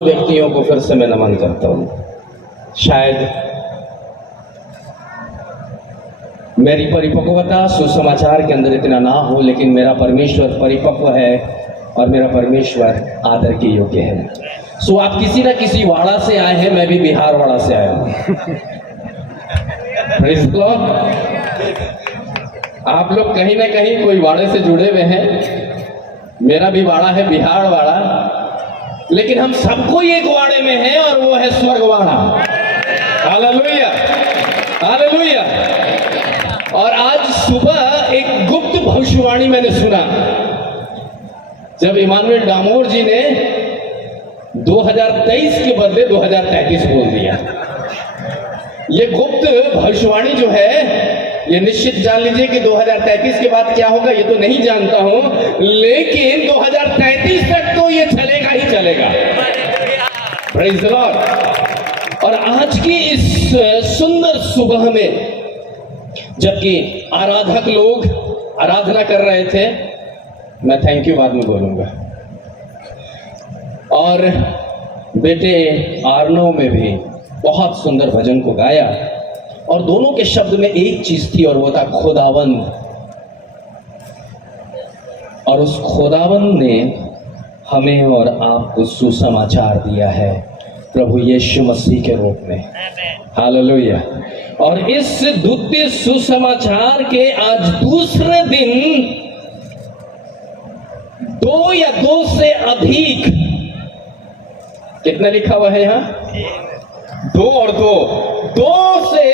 व्यक्तियों को फिर से मैं नमन करता हूँ। शायद मेरी परिपक्वता सुसमाचार के अंदर इतना ना हो, लेकिन मेरा परमेश्वर परिपक्व है और मेरा परमेश्वर आदर के योग्य है। सो आप किसी ना किसी वाड़ा से आए हैं, मैं भी बिहार वाड़ा से आया हूँ। Praise God. आप लोग कहीं ना कहीं कोई वाड़े से जुड़े हुए हैं। मेरा भी वाड़ा है बिहार वाड़ा, लेकिन हम सबको एक वाड़े में हैं और वो है स्वर्गवाड़ा। Hallelujah, hallelujah. और आज सुबह एक गुप्त भविष्यवाणी मैंने सुना, जब इमानुएल डामोर जी ने 2023 के बदले 2033 बोल दिया। ये गुप्त भविष्यवाणी जो है, ये निश्चित जान लीजिए कि 2033 के बाद क्या होगा ये तो नहीं जानता हूं, लेकिन 2033 तक तो ये चलेगा ही चलेगा। Praise the Lord. और आज की इस सुंदर सुबह में जबकि आराधक लोग आराधना कर रहे थे, मैं थैंक यू बाद में बोलूंगा, और बेटे आर्नव में भी बहुत सुंदर भजन को गाया, और दोनों के शब्द में एक चीज थी और वो था खुदावंद। और उस खुदावंद ने हमें और आपको सुसमाचार दिया है प्रभु यीशु मसीह के रूप में। हालेलुया। और इस द्वितीय सुसमाचार के आज दूसरे दिन 2 या 2 से अधिक, कितना लिखा हुआ है यहां? 2 और 2 से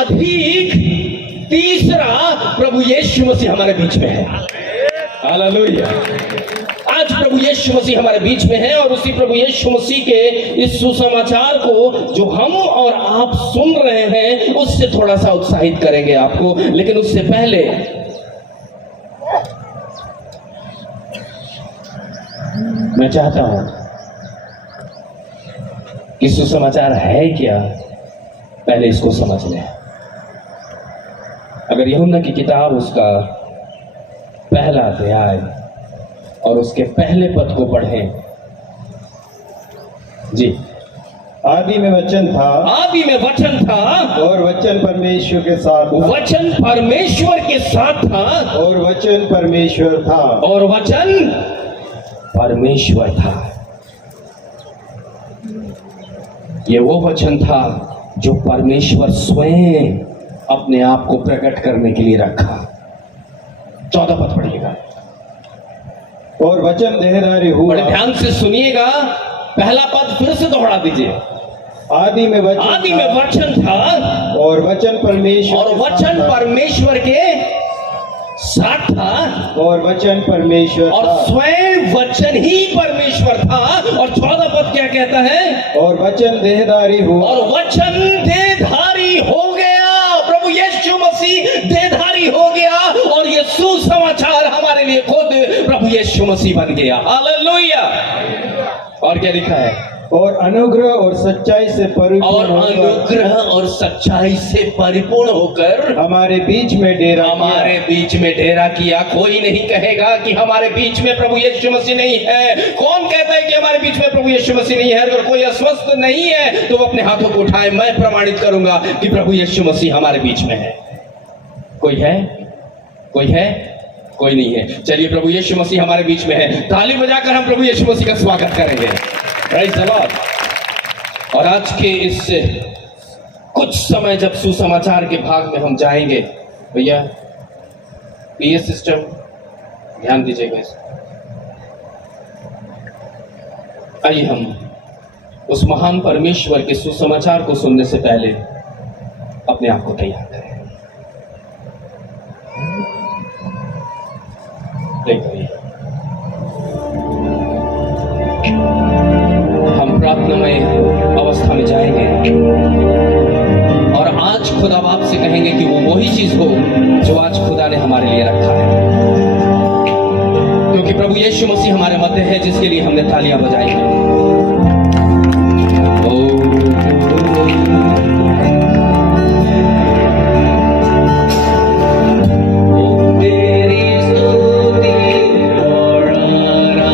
अधिक तीसरा प्रभु यीशु मसीह हमारे बीच में है। हालेलुया। आज प्रभु यीशु मसीह हमारे बीच में है, और उसी प्रभु यीशु मसीह के इस सुसमाचार को जो हम और आप सुन रहे हैं, उससे थोड़ा सा उत्साहित करेंगे आपको। लेकिन उससे पहले मैं चाहता हूं कि सुसमाचार है क्या, पहले इसको समझ लें। अगर यूहन्ना की किताब उसका पहला अध्याय और उसके पहले पद को पढ़ें। जी। आदि में वचन था, आदि में वचन था, और वचन परमेश्वर के साथ था, वचन परमेश्वर के साथ था, और वचन परमेश्वर था, और वचन परमेश्वर था। ये वो वचन था जो परमेश्वर स्वयं अपने आप को प्रकट करने के लिए रखा। 14 पद पढ़िएगा। और वचन देहधारी हुआ। बड़े ध्यान से सुनिएगा, पहला पद फिर से दोहरा दीजिए। आदि में वचन था, और वचन परमेश्वर, और वचन परमेश्वर के साथ था, और वचन परमेश्वर और था, स्वयं वचन ही परमेश्वर था। और 14 पद क्या कहता है? और वचन देहधारी हुआ, और वचन देहधारी हो गया। प्रभु यीशु मसीह देहधारी हो गया, और ये सुसमाचार हमारे लिए खुद प्रभु यीशु मसीह बन गया। हालेलुया। और क्या लिखा है? और अनुग्रह और सच्चाई से परिपूर्ण होकर हमारे बीच में डेरा किया। कोई नहीं कहेगा कि हमारे बीच में प्रभु यीशु मसीह नहीं है। कौन कहता है कि हमारे बीच में प्रभु यीशु मसीह नहीं है? अगर कोई अस्वस्थ नहीं है तो वो अपने हाथों को उठाए। मैं प्रमाणित करूंगा कि प्रभु यीशु मसीह हमारे बीच में है। कोई है? कोई है? कोई नहीं है। चलिए, प्रभु यीशु मसीह हमारे बीच में है। ताली बजाकर हम प्रभु यीशु मसीह का स्वागत करेंगे। Praise the Lord. और आज के इस कुछ समय जब सुसमाचार के भाग में हम जाएंगे, भैया पीए सिस्टम ध्यान दीजिएगा इस। आइए हम उस महान परमेश्वर के सुसमाचार को सुनने से पहले अपने आप को तैयार करें। देखिए, हम प्रार्थनामय अवस्था में जाएंगे और आज खुदा बाप से कहेंगे कि वो वही चीज हो जो आज खुदा ने हमारे लिए रखा है, क्योंकि प्रभु यीशु मसीह हमारे मध्य है, जिसके लिए हमने तालियां बजाई हैं। तेरी स्तुति और आराधना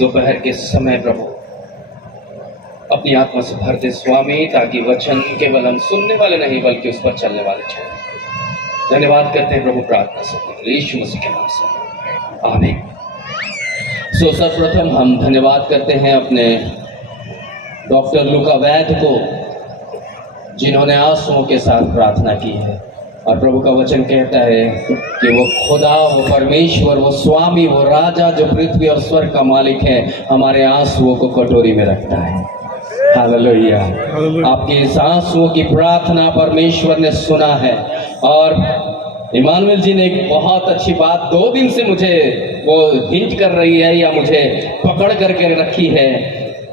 दोपहर के समय प्रभु अपनी आत्मा से भर दे स्वामी, ताकि वचन केवल हम सुनने वाले नहीं बल्कि उस पर चलने वाले ठहरें। धन्यवाद करते हैं प्रभु, प्रार्थना सुनते यीशु मसीह के नाम से, आमीन। सो सर्वप्रथम हम धन्यवाद करते हैं अपने डॉक्टर लुका वैद्य को, जिन्होंने आंसुओं के साथ प्रार्थना की है। और प्रभु का वचन कहता है कि वो खुदा, वो परमेश्वर, वो स्वामी, वो राजा जो पृथ्वी और स्वर्ग का मालिक है, हमारे आंसुओं को कटोरी में रखता है। हालेलुया। आपके इस आंसुओं की प्रार्थना परमेश्वर ने सुना है। और इमानुएल जी ने एक बहुत अच्छी बात 2 दिन से मुझे वो हिंट कर रही है या मुझे पकड़ करके रखी है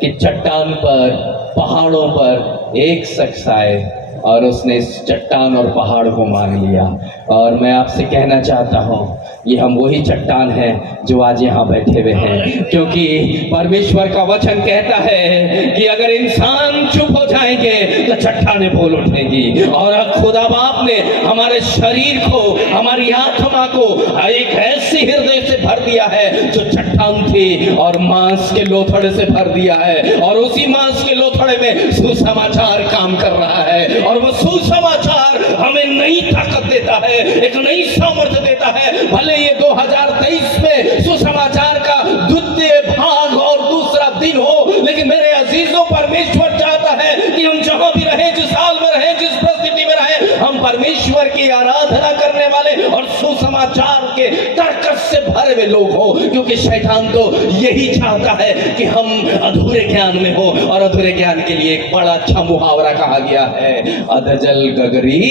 कि चट्टान पर, पहाड़ों पर एक शख्स आए और उसने इस चट्टान और पहाड़ को मान लिया। और मैं आपसे कहना चाहता हूँ, ये हम वही चट्टान हैं जो आज यहाँ बैठे हुए हैं, क्योंकि परमेश्वर का वचन कहता है कि अगर इंसान चुप हो जाएंगे तो चट्टानें बोल उठेंगी। और खुदा बाप ने हमारे शरीर को, हमारी आत्मा को एक ऐसे हृदय से भर दिया है जो चट्टान थी, और मांस के लोथड़े से भर दिया है। और उसी मांस के लोथड़े में सुसमाचार काम कर रहा है, और वो सुसमाचार हमें नई ताकत देता है, एक नई सामर्थ्य देता है। भले ये 2023 में सुसमाचार का द्वितीय भाग और दूसरा दिन हो, लेकिन मेरे अजीजों, परमेश्वर चाहता है कि हम जहां भी रहें, जिस हाल में रहें, जिस परिस्थिति में रहें, हम परमेश्वर की आराधना करने वाले और सुसमाचार के तरकस से भरे हुए लोग हो। क्योंकि शैतान तो यही चाहता है कि हम अधूरे ज्ञान में हो, और अधूरे ज्ञान के लिए एक बड़ा अच्छा मुहावरा कहा गया है, अधजल गगरी,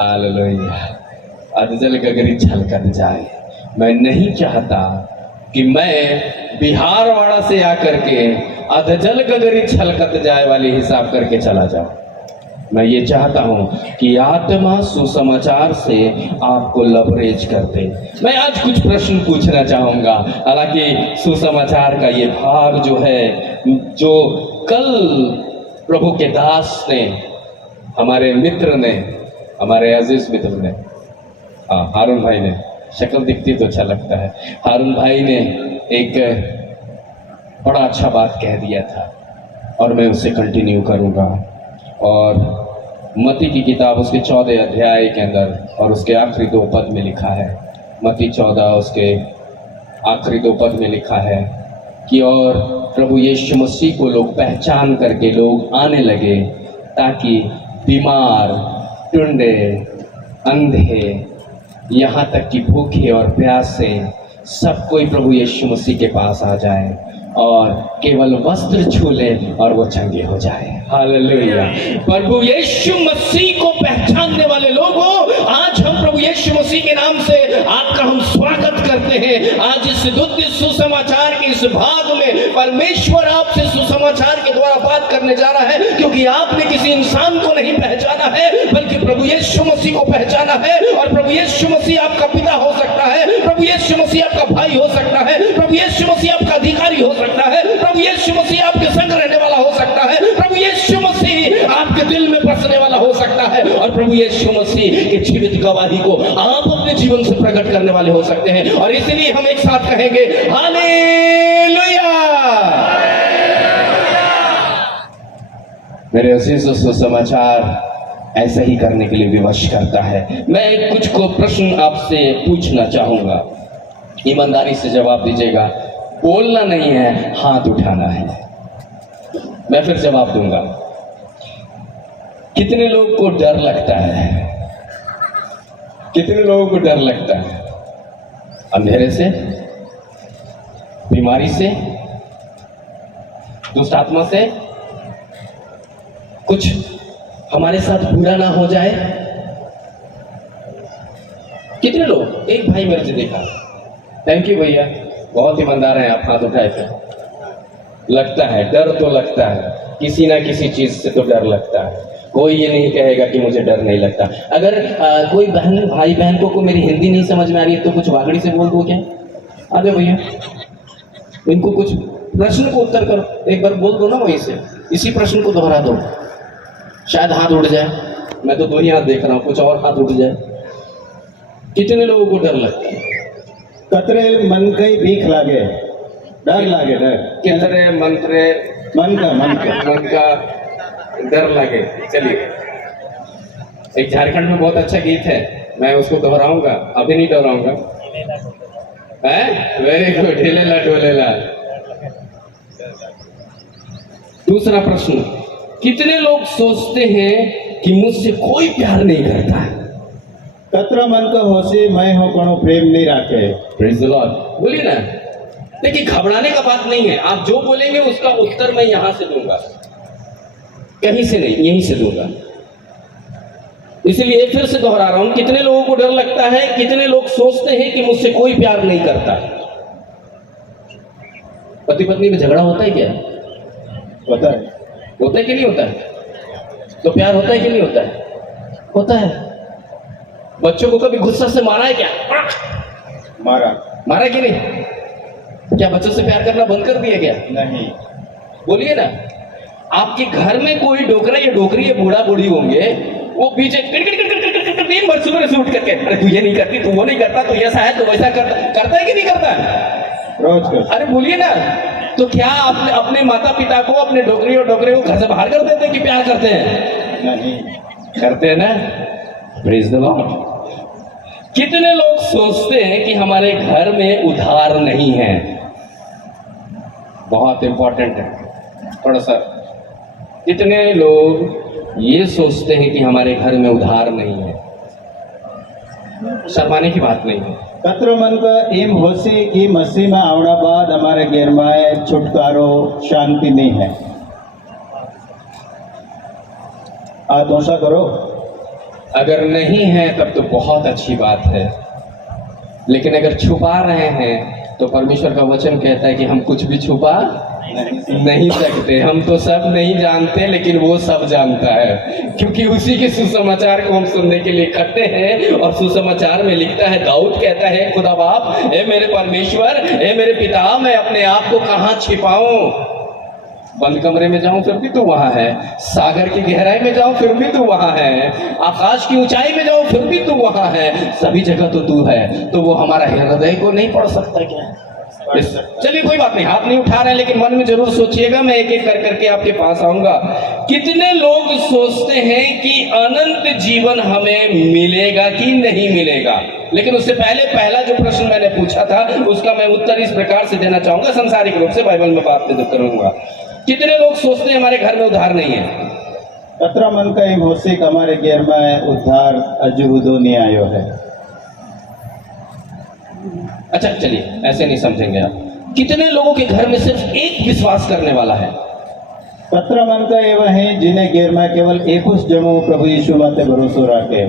हालेलुया, अधजल गगरी छलकत जाए। मैं नहीं चाहता कि मैं बिहारवाड़ा से आकर के अधजल गगरी छलकत जाए वाली हिसाब करके चला जाऊं। मैं ये चाहता हूं कि आत्मा सुसमाचार से आपको लवरेज करते। मैं आज कुछ प्रश्न पूछना चाहूंगा। हालांकि सुसमाचार का ये भाग जो है, जो कल प्रभु के दास ने, हमारे मित्र ने, हमारे अजीज मित्र ने, हारून भाई ने, शक्ल दिखती तो अच्छा लगता है, हारून भाई ने एक बड़ा अच्छा बात कह दिया था, और मैं उसे कंटिन्यू करूंगा। और मत्ती की किताब उसके 14 अध्याय के अंदर और उसके आखिरी 2 पद में लिखा है, मत्ती 14 उसके आखिरी 2 पद में लिखा है कि और प्रभु यीशु मसीह को लोग पहचान करके लोग आने लगे, ताकि बीमार, टुंडे, अंधे, यहाँ तक कि भूखे और प्यासे सब कोई प्रभु यीशु मसीह के पास आ जाए और केवल वस्त्र छू ले और वो चंगे हो जाए। हालेलुया। प्रभु यीशु मसीह को पहचानने वाले लोगों, आज हम प्रभु यीशु मसीह के नाम से आपका हम स्वागत करते हैं। आज इस द्वितीय सुसमाचार के इस भाग में परमेश्वर आपसे सुसमाचार के द्वारा बात करने जा रहा है, क्योंकि आपने किसी इंसान को नहीं पहचाना है, बल्कि प्रभु यीशु मसीह को पहचाना है। और प्रभु यीशु मसीह आपका पिता हो सकता है, प्रभु यीशु मसीह आपका भाई हो सकता है, प्रभु यीशु मसीह आपका अधिकारी हो सकता है, प्रभु यीशु मसीह आपके संग रहने वाला हो सकता है, प्रभु यीशु मसीह आपके दिल में बसने वाला हो सकता है, और प्रभु यीशु मसीह के जीवित गवाही को आप अपने जीवन से प्रकट करने वाले हो सकते हैं। और इसलिए हम एक साथ कहेंगे हालेलुया। मेरे अजीजों, सुसमाचार ऐसा ही करने के लिए विवश करता है। मैं कुछ को प्रश्न आपसे पूछना चाहूंगा, ईमानदारी से जवाब दीजिएगा। बोलना नहीं है, हाथ उठाना है, मैं फिर जवाब दूंगा। कितने लोग को डर लगता है? कितने लोगों को डर लगता है? अंधेरे से, बीमारी से, दुष्ट आत्मा से, कुछ हमारे साथ बुरा ना हो जाए। कितने लोग? एक भाई मेरे से देखा, थैंक यू भैया, बहुत ईमानदार हैं आप, हाथ उठाए थे। लगता है डर, तो लगता है किसी ना किसी चीज से तो डर लगता है। कोई ये नहीं कहेगा कि मुझे डर नहीं लगता। अगर कोई बहन, भाई बहन को मेरी हिंदी नहीं समझ में आ रही है तो कुछ वागड़ी से बोल दो क्या? आ जाओ भैया, इनको कुछ प्रश्न को उत्तर करो, एक बार बोल दो ना वहीं से, इसी प्रश्न को दोहरा दो, शायद हाथ उठ जाए। मैं तो 2 ही हाथ देख रहा हूँ, कुछ और हाथ उठ जाए। कितने लोगों को डर लगता है? कतरे मन कई भीख लागे, डर लगे डर कितने मंत्र मन का मन का डर लगे। चलिए, एक झारखंड में बहुत अच्छा गीत है, मैं उसको दोहराऊंगा, अभी नहीं दोहराऊंगा। वेरी गुड, हिलेला डोलेला। दूसरा प्रश्न, कितने लोग सोचते हैं कि मुझसे कोई प्यार नहीं करता है? कतरा मन का होशी मैं हो कणो प्रेम नहीं राखे। प्रेज द लॉर्ड, बोलिए ना। देखिए, घबराने का बात नहीं है, आप जो बोलेंगे उसका उत्तर मैं यहां से दूंगा, कहीं से नहीं, यहीं से दूंगा। इसलिए फिर से दोहरा रहा हूं, कितने लोगों को डर लगता है, कितने लोग सोचते हैं कि मुझसे कोई प्यार नहीं करता। पति पत्नी में झगड़ा होता है क्या? होता है। होता है कि नहीं होता है? तो प्यार होता है कि नहीं होता है? होता है। बच्चों को कभी गुस्सा से मारा है क्या? मारा कि नहीं? क्या बच्चों से प्यार करना बंद कर दिया क्या? नहीं। बोलिए ना। आपके घर में कोई डोकरा या डोकरी या बूढ़ा बूढ़ी होंगे, वो पीछे दिन भर सुबह से उठ करके, अरे तू ये नहीं करती, तू वो नहीं करता, तू ऐसा है, तू वैसा करता है कि नहीं करता? रोज कर। अरे बोलिए ना। तो क्या आपने अपने माता पिता को, अपने डोकरी और डोकरे को घर से बाहर कर देते हैं कि प्यार करते हैं? नहीं करते हैं ना। Praise the Lord. कितने लोग सोचते हैं कि हमारे घर में उधार नहीं है? बहुत इंपॉर्टेंट है थोड़ा सा। कितने लोग ये सोचते हैं कि हमारे घर में उधार नहीं है? शर्माने की बात नहीं है। कतरा मन का एम होशी कि मसीह में आवड़ा बाद हमारे घेर में छुटकारो शांति नहीं है। आत्मसा करो। अगर नहीं है तब तो बहुत अच्छी बात है, लेकिन अगर छुपा रहे हैं तो परमेश्वर का वचन कहता है कि हम कुछ भी छुपा नहीं सकते। हम तो सब नहीं जानते, लेकिन वो सब जानता है, क्योंकि उसी के सुसमाचार को हम सुनने के लिए करते हैं। और सुसमाचार में लिखता है, दाऊद कहता है, खुदा बाप, हे मेरे परमेश्वर, हे मेरे पिता, मैं अपने आप को कहाँ छिपाऊं? बंद कमरे में जाऊं फिर भी तू वहां है, सागर की गहराई में जाऊं फिर भी तू वहां है, आकाश की ऊंचाई में जाऊं फिर भी तू वहां है, सभी जगह तो तू है। तो वो हमारा हृदय को नहीं पढ़ सकता क्या? चलिए कोई बात नहीं, हाथ नहीं उठा रहे हैं, लेकिन मन में जरूर सोचिएगा, मैं एक एक कर करके आपके पास आऊंगा। कितने लोग सोचते हैं कि अनंत जीवन हमें मिलेगा कि नहीं मिलेगा? लेकिन उससे पहले पहला जो प्रश्न मैंने पूछा था उसका मैं उत्तर इस प्रकार से देना चाहूंगा, संसारिक रूप से, बाइबल में बात करूंगा। कितने लोग सोचते हैं हमारे घर में उधार नहीं है? कतरा मन का एम होशी कि हमारे घेर में उद्धार अजुहुदो नहीं आयो है। अच्छा चलिए, ऐसे नहीं समझेंगे आप। कितने लोगों के घर में सिर्फ एक विश्वास करने वाला है? कतरा मन का एवं है जिन्हें घेर में केवल एक उस जमो प्रभु यीशु माते भरोसा रखे।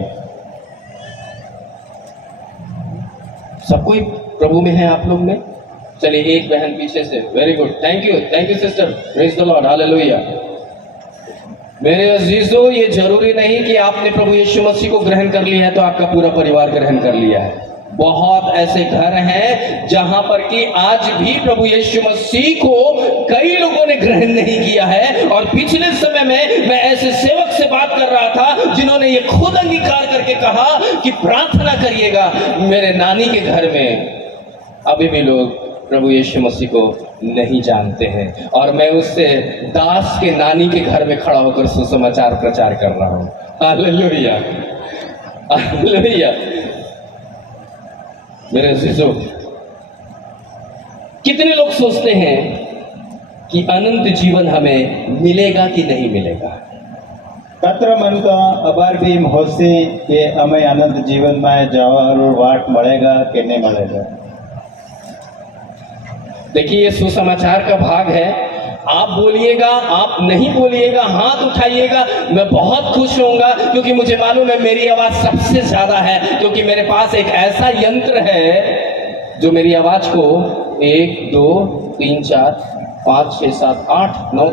सब कोई प्रभु में है आप लोग में? चलिए, एक बहन पीछे से, very good, thank you sister, praise the Lord, hallelujah. मेरे अजीजों, ये जरूरी नहीं कि आपने प्रभु यीशु मसीह को ग्रहण कर लिया है तो आपका पूरा परिवार ग्रहण कर लिया है। बहुत ऐसे घर हैं जहां पर कि आज भी प्रभु यीशु मसीह को कई लोगों ने ग्रहण नहीं किया है। और पिछले समय में मैं ऐसे सेवक से बात कर रहा था जिन्होंने ये खुद अंगीकार करके कहा कि प्रार्थना करिएगा, मेरे नानी के घर में अभी भी लोग प्रभु यीशु मसीह को नहीं जानते हैं, और मैं उससे दास के नानी के घर में खड़ा होकर सुसमाचार प्रचार कर रहा हूं। Hallelujah, hallelujah. मेरे अजीजों, कितने लोग सोचते हैं कि अनंत जीवन हमें मिलेगा कि नहीं मिलेगा? कतरा मन का अबार भी होशी कि हमें अनंत जीवन में जवाहर वाट मिलेगा कि नहीं मिलेगा। देखिए, ये सुसमाचार का भाग है। आप बोलिएगा, आप नहीं बोलिएगा, हाथ उठाइएगा, मैं बहुत खुश होऊंगा, क्योंकि मुझे मालूम है मेरी आवाज सबसे ज्यादा है, क्योंकि मेरे पास एक ऐसा यंत्र है जो मेरी आवाज को 1 2 3 4 5 6 7 8 9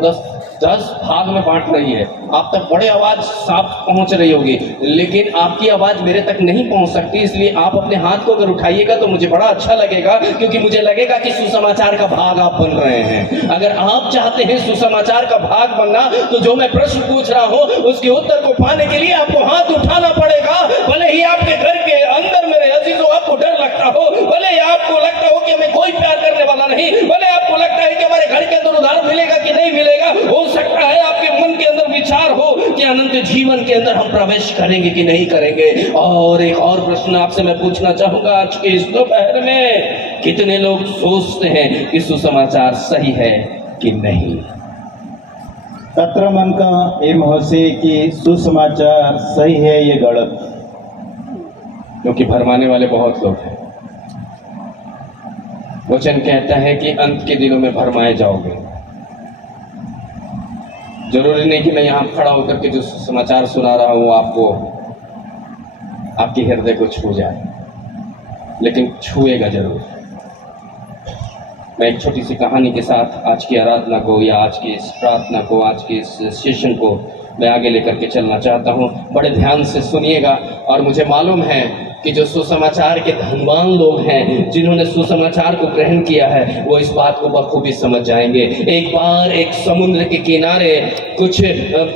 10 भाग में बांट रही है। आप तक बड़े आवाज साफ पहुंच रही होगी, लेकिन आपकी आवाज मेरे तक नहीं पहुंच सकती। इसलिए आप अपने हाथ को अगर उठाइएगा तो मुझे बड़ा अच्छा लगेगा, क्योंकि मुझे लगेगा कि सुसमाचार का भाग आप बन रहे हैं। अगर आप चाहते हैं सुसमाचार का भाग बनना, तो जो मैं प्रश्न पूछ रहा हूं उसके उत्तर को पाने के लिए आपको हाथ उठाना पड़ेगा। भले ही आपके घर के अंदर मेरे अजीजों आपको डर लगता हो, भले ही आपको लगता हो कि हमें कोई प्यार करने वाला नहीं, भले आपको प्रवेश करेंगे कि नहीं करेंगे। और एक और प्रश्न आपसे मैं पूछना चाहूंगा आज के इस दोपहर में, कितने लोग सोचते हैं कि सुसमाचार सही है कि नहीं? तत्र मन का एम होसे कि सुसमाचार सही है ये गलत। क्योंकि भरमाने वाले बहुत लोग हैं। वचन कहता है कि अंत के दिनों में भरमाए जाओगे। जरूरी नहीं कि मैं यहाँ खड़ा होकर के जो समाचार सुना रहा हूँ आपको, आपके हृदय को छू जाए, लेकिन छुएगा जरूर। मैं एक छोटी सी कहानी के साथ आज की आराधना को या आज की इस प्रार्थना को, आज के इस सेशन को मैं आगे लेकर के चलना चाहता हूँ। बड़े ध्यान से सुनिएगा। और मुझे मालूम है कि जो सुसमाचार के धनवान लोग हैं, जिन्होंने सुसमाचार को ग्रहण किया है, वो इस बात को बखूबी समझ जाएंगे। एक बार एक समुद्र के किनारे कुछ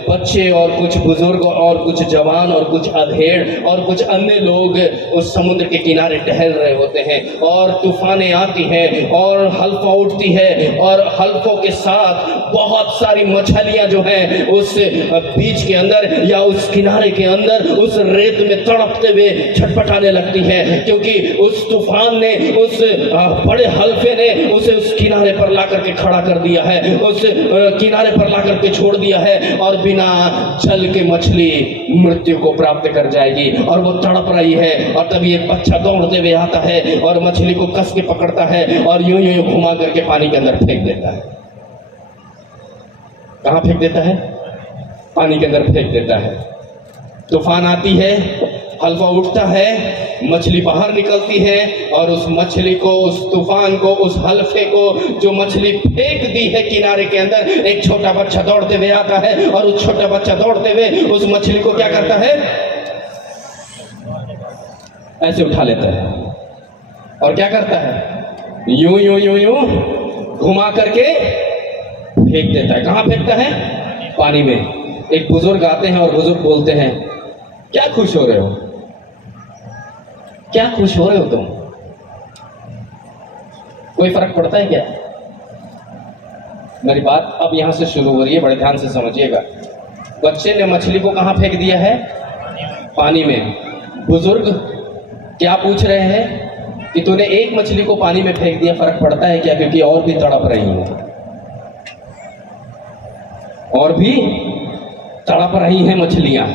बच्चे और कुछ बुजुर्ग और कुछ जवान और कुछ अधेड़ और कुछ अन्य लोग उस समुद्र के किनारे टहल रहे होते हैं, और तूफानें आती हैं और हल्फा उठती है, और हल्फों के साथ बहुत सारी मछलियां जो हैं उस बीच के अंदर या उस किनारे के अंदर उस रेत में तड़पते हुए छटपटाने लगती है, क्योंकि उस तूफान ने, उस बड़े हल्फे ने उसे उस किनारे पर ला करके खड़ा कर दिया है, उस किनारे पर ला करके छोड़ दिया है, और बिना जल के मछली मृत्यु को प्राप्त कर जाएगी। और वो तड़प रही है, और तभी एक बच्चा दौड़ते हुए आता है और मछली को कस के पकड़ता है और यूं यूं घुमा करके पानी के अंदर फेंक देता है। कहां फेंक देता है? पानी के अंदर फेंक देता है। तूफान आती है, हल्फा उठता है, मछली बाहर निकलती है, और उस मछली को, उस तूफान को, उस हल्फे को जो मछली फेंक दी है किनारे के अंदर, एक छोटा बच्चा दौड़ते हुए आता है, और उस छोटा बच्चा दौड़ते हुए उस मछली को क्या करता है? ऐसे उठा लेता है और क्या करता है? यूं यूं यूं यूं घुमा करके फेंक देता है। कहां फेंकता है? पानी में। एक बुजुर्ग आते हैं और बुजुर्ग बोलते हैं, क्या खुश हो रहे हो? क्या खुश हो रहे हो तुम? कोई फर्क पड़ता है क्या? मेरी बात अब यहां से शुरू हो रही है, बड़े ध्यान से समझिएगा। बच्चे ने मछली को कहां फेंक दिया है? पानी में। बुजुर्ग क्या पूछ रहे हैं कि तूने एक मछली को पानी में फेंक दिया, फर्क पड़ता है क्या? क्योंकि और भी तड़प रही है, और भी तड़प रही हैं मछलियां,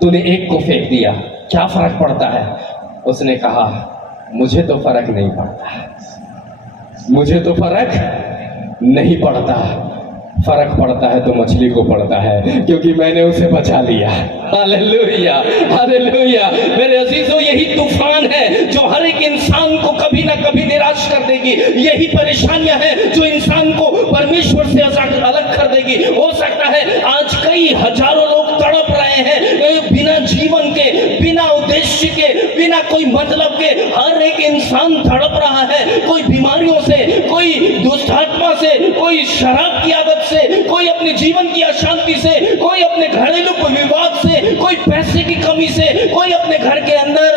तूने एक को फेंक दिया, क्या फर्क पड़ता है? उसने कहा, मुझे तो फर्क नहीं पड़ता, मुझे तो फर्क नहीं पड़ता। फर्क पड़ता है तो मछली को पड़ता है, क्योंकि मैंने उसे बचा लिया। Hallelujah, hallelujah. मेरे अजीजों, यही तूफान है जो हर एक इंसान को कभी ना कभी निराश कर देगी। यही परेशानियां हैं जो इंसान को परमेश्वर से अलग कर देगी। हो सकता है आज कई हजारों लोग तड़प रहे हैं बिना जीवन के, बिना उद्देश्य के, बिना कोई मतलब के। हर एक इंसान तड़प रहा है, कोई बीमारियों से, कोई दुष्टात्मा से, कोई शराब की आदत से, कोई अपने जीवन की अशांति से, कोई अपने घरेलू विवाद से, कोई पैसे की कमी से, कोई अपने घर के अंदर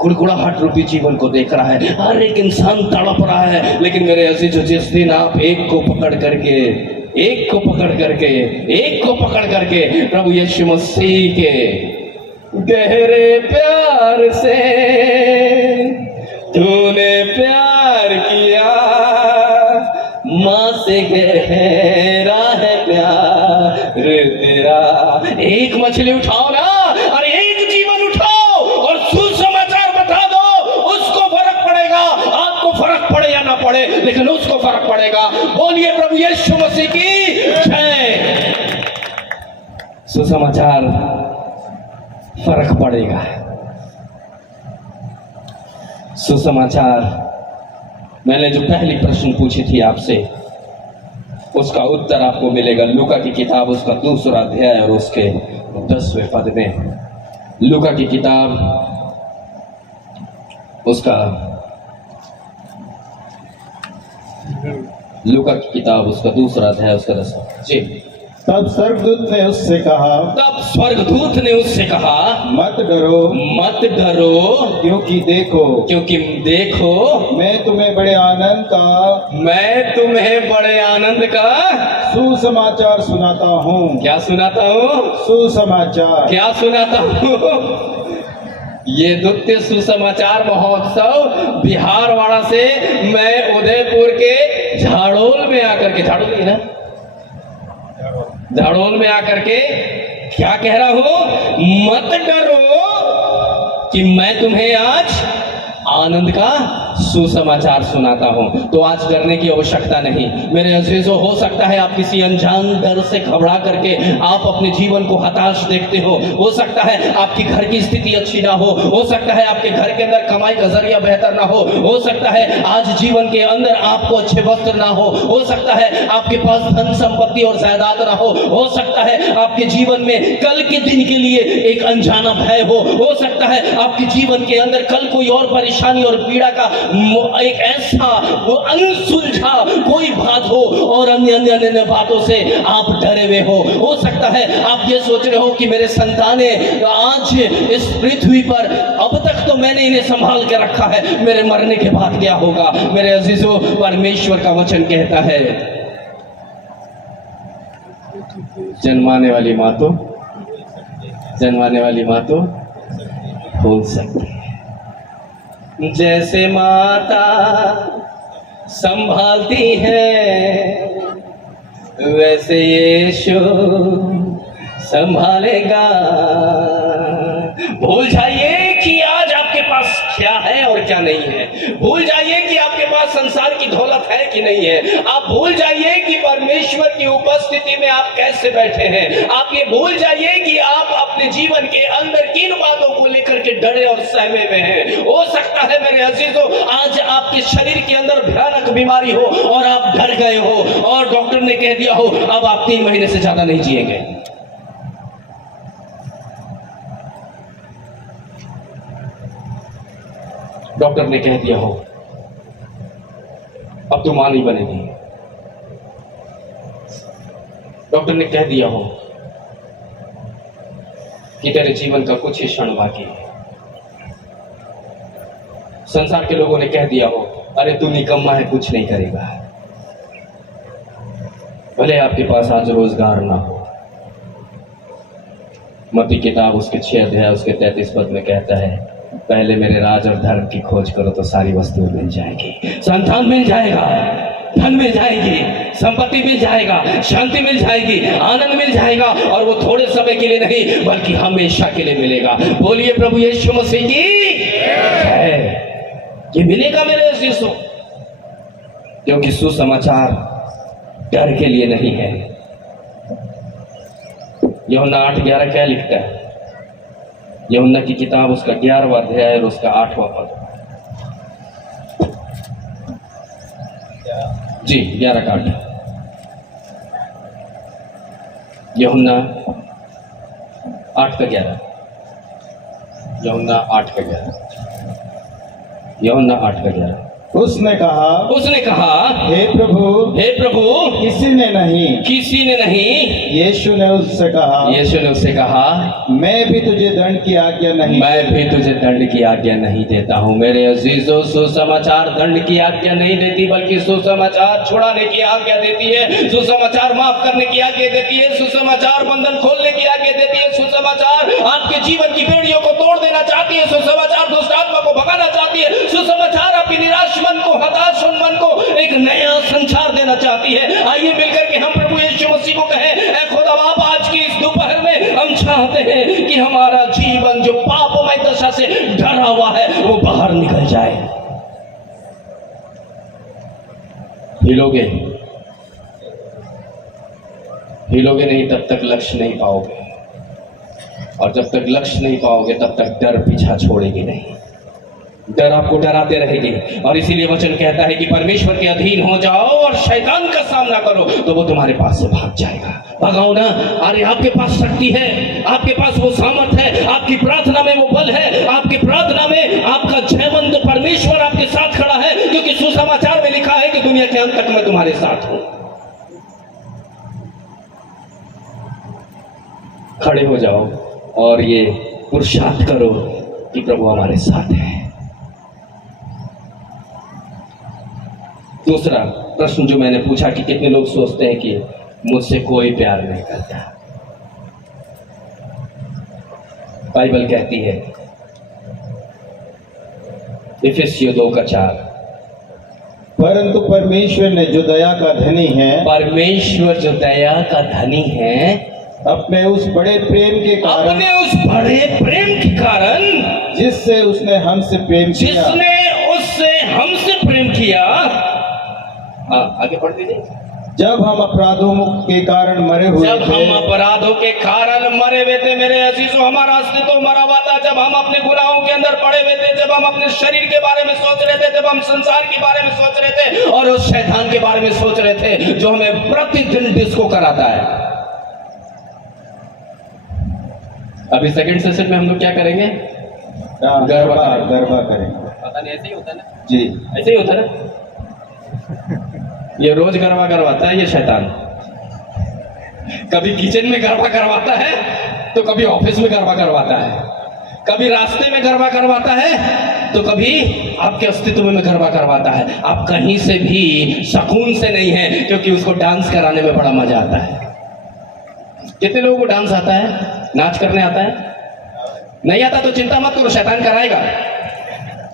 कुड़कुड़ाहट रूपी जीवन को देख रहा है। हर एक इंसान तड़प रहा है। लेकिन मेरे अजीजों, जिस दिन आप एक को पकड़ करके, एक को पकड़ करके, एक को पकड़ करके प्रभु यीशु मसीह के गहरे प्यार से तूने प्यार किया, मां से गहरा है प्यार तेरा। एक मछली उठाओ ना, और एक जीवन उठाओ और सुसमाचार बता दो, उसको फर्क पड़ेगा। आपको फर्क पड़े या ना पड़े, लेकिन उसको फर्क पड़ेगा। बोलिए प्रभु यीशु मसीह की जय। सुसमाचार फर्क पड़ेगा। सुसमाचार, मैंने जो पहली प्रश्न पूछी थी आपसे, उसका उत्तर आपको मिलेगा लूका की किताब, उसका 2 अध्याय और उसके 10वें पद में। लूका की किताब, उसका लूका की किताब, उसका 2 अध्याय, उसका 10वां। जी। तब स्वर्गदूत ने उससे कहा, तब स्वर्गदूत ने उससे कहा, मत डरो, मत डरो, क्योंकि देखो, क्योंकि देखो, मैं तुम्हें बड़े आनंद का मैं तुम्हें बड़े आनंद का सुसमाचार सुनाता हूँ। क्या सुनाता हूँ? सुसमाचार। क्या सुनाता हूँ? ये द्वितीय सुसमाचार महोत्सव बिहारवाड़ा से मैं उदयपुर के झाड़ोल में आकर के, झाड़ोल ही ना, झाड़ोल में आकर के क्या कह रहा हूं? मत डरो कि मैं तुम्हें आज आनंद का सुसमाचार सुनाता हूं। तो आज डरने की आवश्यकता नहीं मेरे अजीजों। हो सकता है आप किसी अनजान डर से घबरा करके आप अपने जीवन को हताश देखते हो सकता है आपकी घर की स्थिति अच्छी ना हो सकता है आपके घर के अंदर कमाई का जरिया बेहतर ना हो सकता है आज जीवन के अंदर आपको अच्छे वस्त्र ना हो सकता है आपके पास धन संपत्ति और जायदाद ना हो सकता है आपके जीवन में कल के दिन के लिए एक अनजाना भय हो सकता है आपके जीवन के अंदर कल कोई और परेशानी और पीड़ा का एक ऐसा वो अनसुलझा कोई बात हो और अन्य बातों से आप डरे हुए हो सकता है आप ये सोच रहे हो कि मेरे संताने आज इस पृथ्वी पर अब तक तो मैंने इन्हें संभाल के रखा है, मेरे मरने के बाद क्या होगा? मेरे अजीजों, परमेश्वर का वचन कहता है जन्माने वाली माँ तो भूल सकती है, जैसे माता संभालती है वैसे यीशु संभालेगा। भूल जाइए कि आज आपके पास क्या है और क्या नहीं है। भूल जाइए कि आपके पास संसार की दौलत है कि नहीं है। आप भूल जाइए कि परमेश्वर की उपस्थिति में आप कैसे बैठे हैं। आप ये भूल जाइए कि आप अपने जीवन के अंदर किन बातों को लेकर के डरे और सहमे में हैं। हो सकता है मेरे अजीजों आज आपके शरीर के अंदर भयानक बीमारी हो और आप डर गए हो और डॉक्टर ने कह दिया हो अब आप 3 महीने से ज्यादा नहीं जिएंगे। डॉक्टर ने कह दिया हो अब तो मां नहीं बनेगी। डॉक्टर ने कह दिया हो कि तेरे जीवन का कुछ ही क्षण बाकी है। संसार के लोगों ने कह दिया हो अरे तू निकम्मा है, कुछ नहीं करेगा। भले आपके पास आज रोजगार ना हो। मत्ती किताब उसके 6 अध्याय उसके 33 पद में कहता है पहले मेरे राज और धर्म की खोज करो तो सारी वस्तुएं मिल जाएगी। संतान मिल जाएगा, धन मिल जाएगी, संपत्ति मिल जाएगा, शांति मिल जाएगी, आनंद मिल जाएगा और वो थोड़े समय के लिए नहीं बल्कि हमेशा के लिए मिलेगा। बोलिए प्रभु यीशु मसीह की जय। ये मिलेगा मेरे अजीजों, क्योंकि सुसमाचार डर के लिए नहीं है। यूहन्ना 8:11 क्या लिखता है? यूहन्ना की किताब उसका 11वां अध्याय और उसका 8वां पद। जी 11 का 8। यूहन्ना 8 का 11। यूहन्ना 8 का 11। यूहन्ना 8 का 11। उसने कहा हे प्रभु किसी ने नहीं। यीशु ने उससे कहा मैं भी तुझे दंड की आज्ञा नहीं देता हूँ। मेरे अजीजों, सुसमाचार दंड की आज्ञा नहीं देती बल्कि सुसमाचार छुड़ाने की आज्ञा देती है। सुसमाचार माफ करने की आज्ञा देती है। सुसमाचार बंधन खोलने की आज्ञा देती है। सुसमाचार आपके जीवन की बेड़ियों को तोड़ देना चाहती है। सुसमाचार दुष्ट आत्मा को भगाना चाहती है। सुसमाचार आपकी निराश मन को, हताश मन को एक नया संचार देना चाहती है। आइए मिलकर के हम प्रभु यीशु मसीह को कहें, ऐ खुदा बाप आज की इस दोपहर में हम चाहते हैं कि हमारा जीवन जो पापमय दशा से डरा हुआ है वो बाहर निकल जाए। हिलोगे नहीं तब तक लक्ष्य नहीं पाओगे, और जब तक लक्ष्य नहीं पाओगे तब तक डर पीछा छोड़ेगी नहीं। डर आपको डराते रहेगी और इसीलिए वचन कहता है कि परमेश्वर के अधीन हो जाओ और शैतान का सामना करो तो वो तुम्हारे पास से भाग जाएगा। भगाओ ना। अरे आपके पास शक्ति है, आपके पास वो सामर्थ है, आपकी प्रार्थना में वो बल है, आपकी प्रार्थना में आपका जयवंत परमेश्वर आपके साथ खड़ा है, क्योंकि सुसमाचार में लिखा है कि दुनिया के अंत तक मैं तुम्हारे साथ हूं। खड़े हो जाओ और ये पुरुषार्थ करो कि प्रभु हमारे साथ है। दूसरा प्रश्न जो मैंने पूछा कि कितने लोग सोचते हैं कि मुझसे कोई प्यार नहीं करता। बाइबल कहती है इफिसियों 2:4, परंतु परमेश्वर ने जो दया का धनी है, परमेश्वर जो दया का धनी है, अपने उस बड़े प्रेम के कारण, अपने उस बड़े प्रेम के कारण, जिससे उसने हमसे प्रेम किया, जिसने उससे हमसे प्रेम किया। आगे पढ़ दीजिए। जब हम अपराधों के कारण मरे हुए जब थे, हम अपराधों के कारण मरे हुए थे मेरे अजीजों, हमारा अस्तित्व मरा हुआ था। जब हम अपने गुनाहों के अंदर पड़े हुए थे, जब हम अपने शरीर के बारे में सोच रहे थे, जब हम संसार के बारे में सोच रहे थे और उस शैतान के बारे में सोच रहे थे जो हमें प्रतिदिन डिस्को कराता है। अभी सेकंड सेशन में हम लोग क्या करेंगे? गरबा करेंगे। पता नहीं, ऐसे ही होता है ना जी, ऐसे ही होता है ना। ये रोज गरबा करवाता है ये शैतान। कभी किचन में गरबा करवाता है, तो कभी ऑफिस में गरबा करवाता है, कभी रास्ते में गरबा करवाता है, तो कभी आपके अस्तित्व में गरबा करवाता है। आप कहीं से भी सुकून से नहीं है, क्योंकि उसको डांस कराने में बड़ा मजा आता है। कितने लोगों को डांस आता है, नाच करने आता है? नहीं आता तो चिंता मत करो, शैतान कराएगा।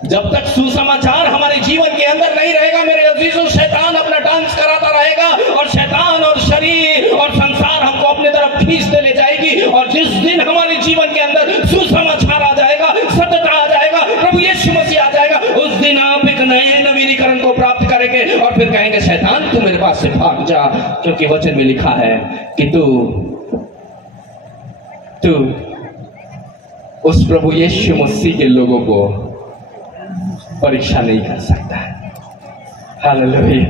जब तक सुसमाचार हमारे जीवन के अंदर नहीं रहेगा मेरे अजीजों, शैतान अपना डांस कराता रहेगा, और शैतान और शरीर और संसार हमको अपने तरफ खींचते ले जाएगी। और जिस दिन हमारे जीवन के अंदर सुसमाचार आ जाएगा, सत्यता आ जाएगा, प्रभु यीशु मसीह आ जाएगा, उस दिन आप एक नए नवीनीकरण को प्राप्त करेंगे और फिर कहेंगे शैतान तू मेरे पास से भाग जा, क्योंकि वचन में लिखा है कि तू उस प्रभु यीशु मसीह के लोगों को परीक्षा नहीं कर सकता। हालेलुया,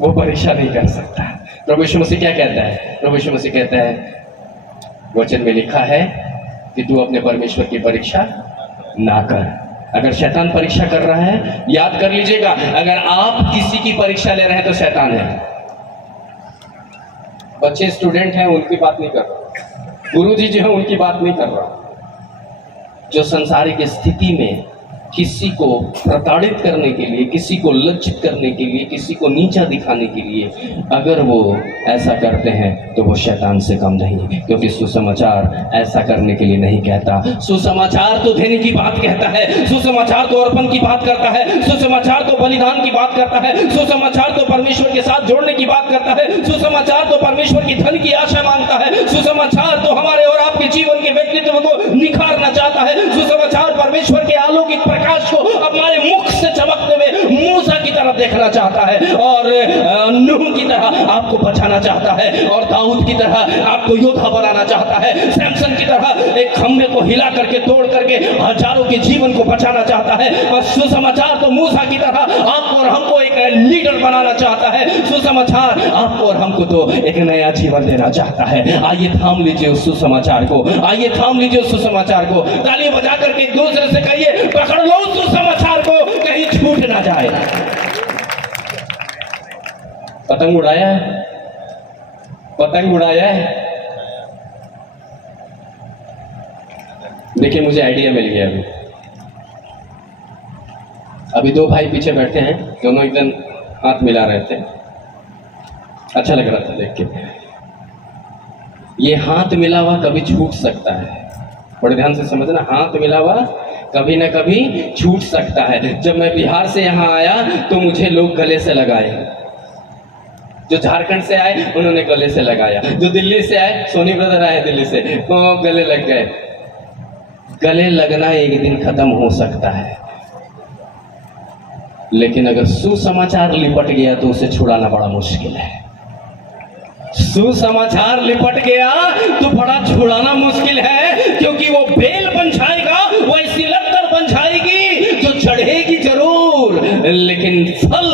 वो परीक्षा नहीं कर सकता। प्रभु यीशु मसीह क्या कहता है? प्रभु यीशु मसीह कहता है वचन में लिखा है कि तू अपने परमेश्वर की परीक्षा ना कर। अगर शैतान परीक्षा कर रहा है, याद कर लीजिएगा, अगर आप किसी की परीक्षा ले रहे हैं तो शैतान है। बच्चे स्टूडेंट हैं उनकी बात नहीं कर रहा, गुरुजी जो है उनकी बात नहीं कर रहा। जो संसारिक स्थिति में किसी को प्रताड़ित करने के लिए, किसी को लज्जित करने के लिए, किसी को नीचा दिखाने के लिए अगर वो ऐसा करते हैं तो वो शैतान से कम नहीं, क्योंकि सुसमाचार ऐसा करने के लिए नहीं कहता। सुसमाचार तो देने की बात कहता है, सुसमाचार तो अर्पण की बात करता है, सुसमाचार तो बलिदान की बात करता है, सुसमाचार तो परमेश्वर के साथ जोड़ने की बात करता है, सुसमाचार तो परमेश्वर की धन की आशा मांगता है, सुसमाचार तो हमारे और आपके जीवन के व्यक्तित्व को निखारना चाहता है, सुसमाचार परमेश्वर के अलौकिक प्रकाश को हमारे मुख से चमकते हुए मूसा की तरह देखना चाहता है, और नूह की तरह आपको बचाना चाहता है, और दाऊद की तरह आपको योद्धा बनाना चाहता है, सैमसन की तरह एक खंभे को हिला करके तोड़ करके हजारों के जीवन को बचाना चाहता है। और सुसमाचार तो मूसा की तरह आपको और हमको एक लीडर बनाना चाहता है। सुसमाचार आपको और हमको तो एक नया जीवन देना चाहता है। आइए थाम लीजिए उस सुसमाचार को, आइए थाम लीजिए उस सुसमाचार को। ताली बजा करके एक दूसरे से कहिए पकड़ लो उस सुसमाचार को, कहीं छूट ना जाए। पतंग उड़ाया है, पतंग उड़ाया है। देखिए मुझे आइडिया मिल गया। अभी दो भाई पीछे बैठे हैं, दोनों एकदम हाथ मिला रहे थे, अच्छा लग रहा था देख के। ये हाथ मिला हुआ कभी छूट सकता है, बड़े ध्यान से समझना, हाथ मिला हुआ कभी ना कभी छूट सकता है। जब मैं बिहार से यहाँ आया तो मुझे लोग गले से लगाए, जो झारखंड से आए उन्होंने गले से लगाया, जो दिल्ली से आए, सोनी ब्रदर आए दिल्ली से, वो गले लग गए। गले लगना एक दिन खत्म हो सकता है, लेकिन अगर सुसमाचार लिपट गया तो उसे छुड़ाना बड़ा मुश्किल है। सुसमाचार लिपट गया तो बड़ा छुड़ाना मुश्किल है, क्योंकि वो बेल बन जाएगा, वो ऐसी लत्तर बन जाएगी जो चढ़ेगी जरूर, लेकिन फल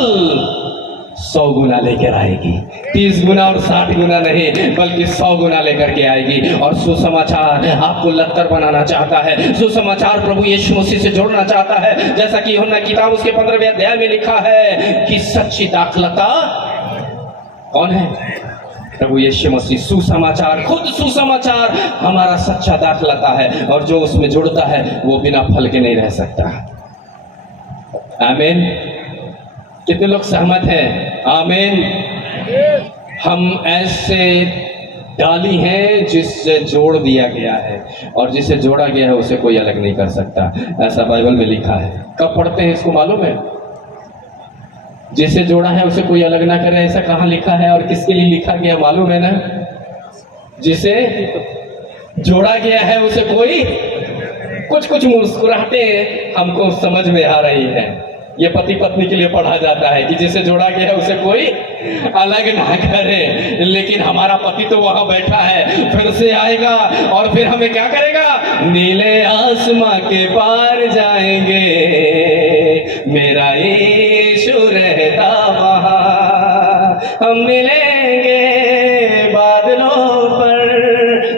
100 गुना लेकर आएगी। 30 गुना और 60 गुना नहीं, बल्कि 100 गुना लेकर के आएगी। और सुसमाचार आपको लत्तर बनाना चाहता है, सुसमाचार प्रभु यीशु मसीह से जोड़ना चाहता है। जैसा कि यूहन्ना किताब उसके 15वें अध्याय में लिखा है कि सच्ची दाखलता कौन है? प्रभु यीशु मसीह। सुसमाचार, खुद सुसमाचार हमारा सच्चा दाखलता है, और जो उसमें जुड़ता है वो बिना फल के नहीं रह सकता। आमीन। कितने लोग सहमत हैं? आमीन। हम ऐसे डाली हैं जिससे जोड़ दिया गया है, और जिसे जोड़ा गया है उसे कोई अलग नहीं कर सकता, ऐसा बाइबल में लिखा है। कब पढ़ते हैं इसको मालूम है? जिसे जोड़ा है उसे कोई अलग ना करे, ऐसा कहाँ लिखा है और किसके लिए लिखा गया मालूम है ना? जिसे जोड़ा गया है उसे कोई, कुछ मुस्कुराहटे हमको समझ में आ रही है। ये पति पत्नी के लिए पढ़ा जाता है कि जिसे जोड़ा गया है उसे कोई अलग ना करे, लेकिन हमारा पति तो वहां बैठा है, फिर से आएगा और फिर हमें क्या करेगा? नीले आसमां के पार जाएंगे, मेरा यीशु रहता वहां, हम मिलेंगे बादलों पर,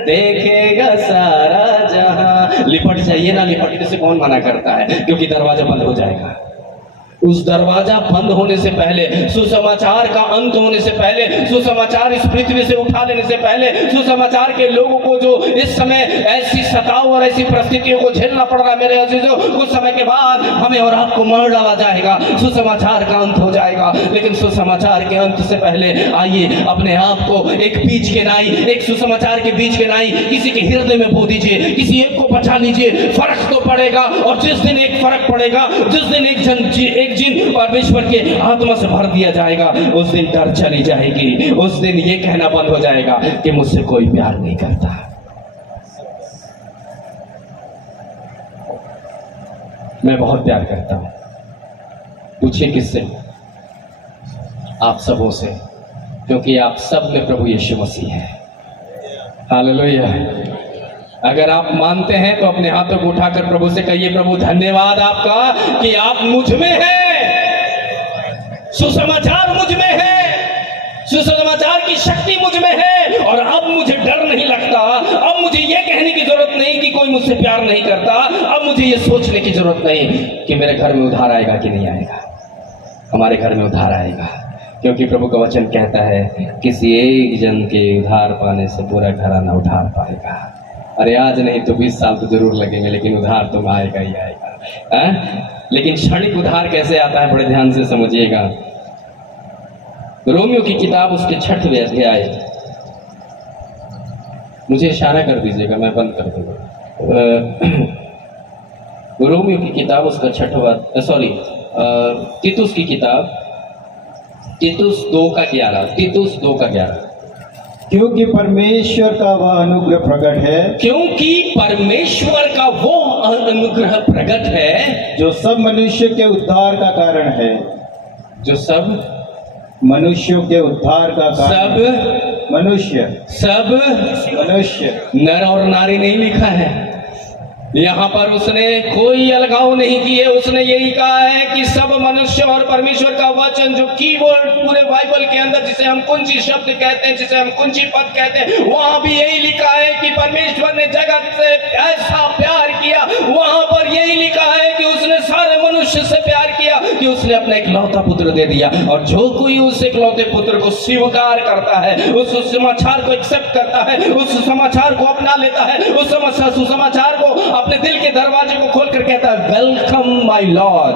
देखेगा सारा जहां। लिपट जाइए ना, लिपटने से कौन मना करता है? क्योंकि दरवाजा बंद हो जाएगा। उस दरवाजा बंद होने से पहले, सुसमाचार का अंत होने से पहले, सुसमाचार इस पृथ्वी से उठा लेने से पहले, सुसमाचार के लोगों को जो इस समय ऐसी सताव और ऐसी परिस्थितियों को झेलना पड़ रहा है मेरे अजीजों, कुछ समय के बाद हमें और आपको मार डाला जाएगा, सुसमाचार का अंत हो जाएगा। लेकिन सुसमाचार के अंत से पहले आइए अपने आप को एक बीज के नाई, एक सुसमाचार के बीज के नाई किसी के हृदय में बो दीजिए, किसी एक को बचा लीजिए, फर्क तो पड़ेगा। और जिस दिन एक फर्क पड़ेगा, जिस दिन एक जिन परमेश्वर के आत्मा से भर दिया जाएगा, उस दिन डर चली जाएगी, उस दिन ये कहना बंद हो जाएगा कि मुझसे कोई प्यार नहीं करता। मैं बहुत प्यार करता हूं। पूछिए किससे? आप सबों से, क्योंकि आप सब में प्रभु यीशु मसीह है। हालेलुया। अगर आप मानते हैं तो अपने हाथों को उठाकर प्रभु से कहिए, प्रभु धन्यवाद आपका कि आप मुझ में हैं, सुसमाचार मुझ में है, सुसमाचार की शक्ति मुझ में है, और अब मुझे डर नहीं लगता। अब मुझे यह कहने की जरूरत नहीं कि कोई मुझसे प्यार नहीं करता। अब मुझे यह सोचने की जरूरत नहीं कि मेरे घर में उद्धार आएगा कि नहीं आएगा। हमारे घर में उद्धार आएगा, क्योंकि प्रभु का वचन कहता है किसी एक जन के उद्धार पाने से पूरा घराना उद्धार पाएगा। अरे आज नहीं तो 20 साल तो जरूर लगेंगे, लेकिन उद्धार तो आएगा ही आएगा। लेकिन क्षणिक उद्धार कैसे आता है, बड़े ध्यान से समझिएगा। रोमियो की किताब उसके 6वें अध्याय, मुझे इशारा कर दीजिएगा, मैं बंद कर दूंगा। रोमियो की किताब उसका 6वां, सॉरी तीतुस की किताब, तीतुस 2:11, तीतुस 2:11। क्योंकि परमेश्वर का वह अनुग्रह प्रकट है, क्योंकि परमेश्वर का वो अनुग्रह प्रकट है जो सब मनुष्य के उद्धार का कारण है, जो सब मनुष्यों के उद्धार का कारण। सब मनुष्य नर और नारी नहीं लिखा है यहाँ पर, उसने कोई अलगाव नहीं किए। उसने यही कहा है कि सब मनुष्य और परमेश्वर का वचन, जो कीवर्ड पूरे बाइबल के अंदर जिसे हम कुंजी शब्द कहते हैं, जिसे हम कुंजी पद कहते हैं, वहां भी यही लिखा है कि परमेश्वर ने जगत से ऐसा प्यार किया। वहां पर यही लिखा है कि उसने सारे मनुष्य से प्यार किया कि उसने अपना इकलौता पुत्र दे दिया। और जो कोई उस इकलौते पुत्र को स्वीकार करता है, उस समाचार को एक्सेप्ट करता है, उस समाचार को अपना लेता है, उस सुसमाचार को अपने दिल के दरवाजे को खोलकर कहता है, वेलकम माय लॉर्ड।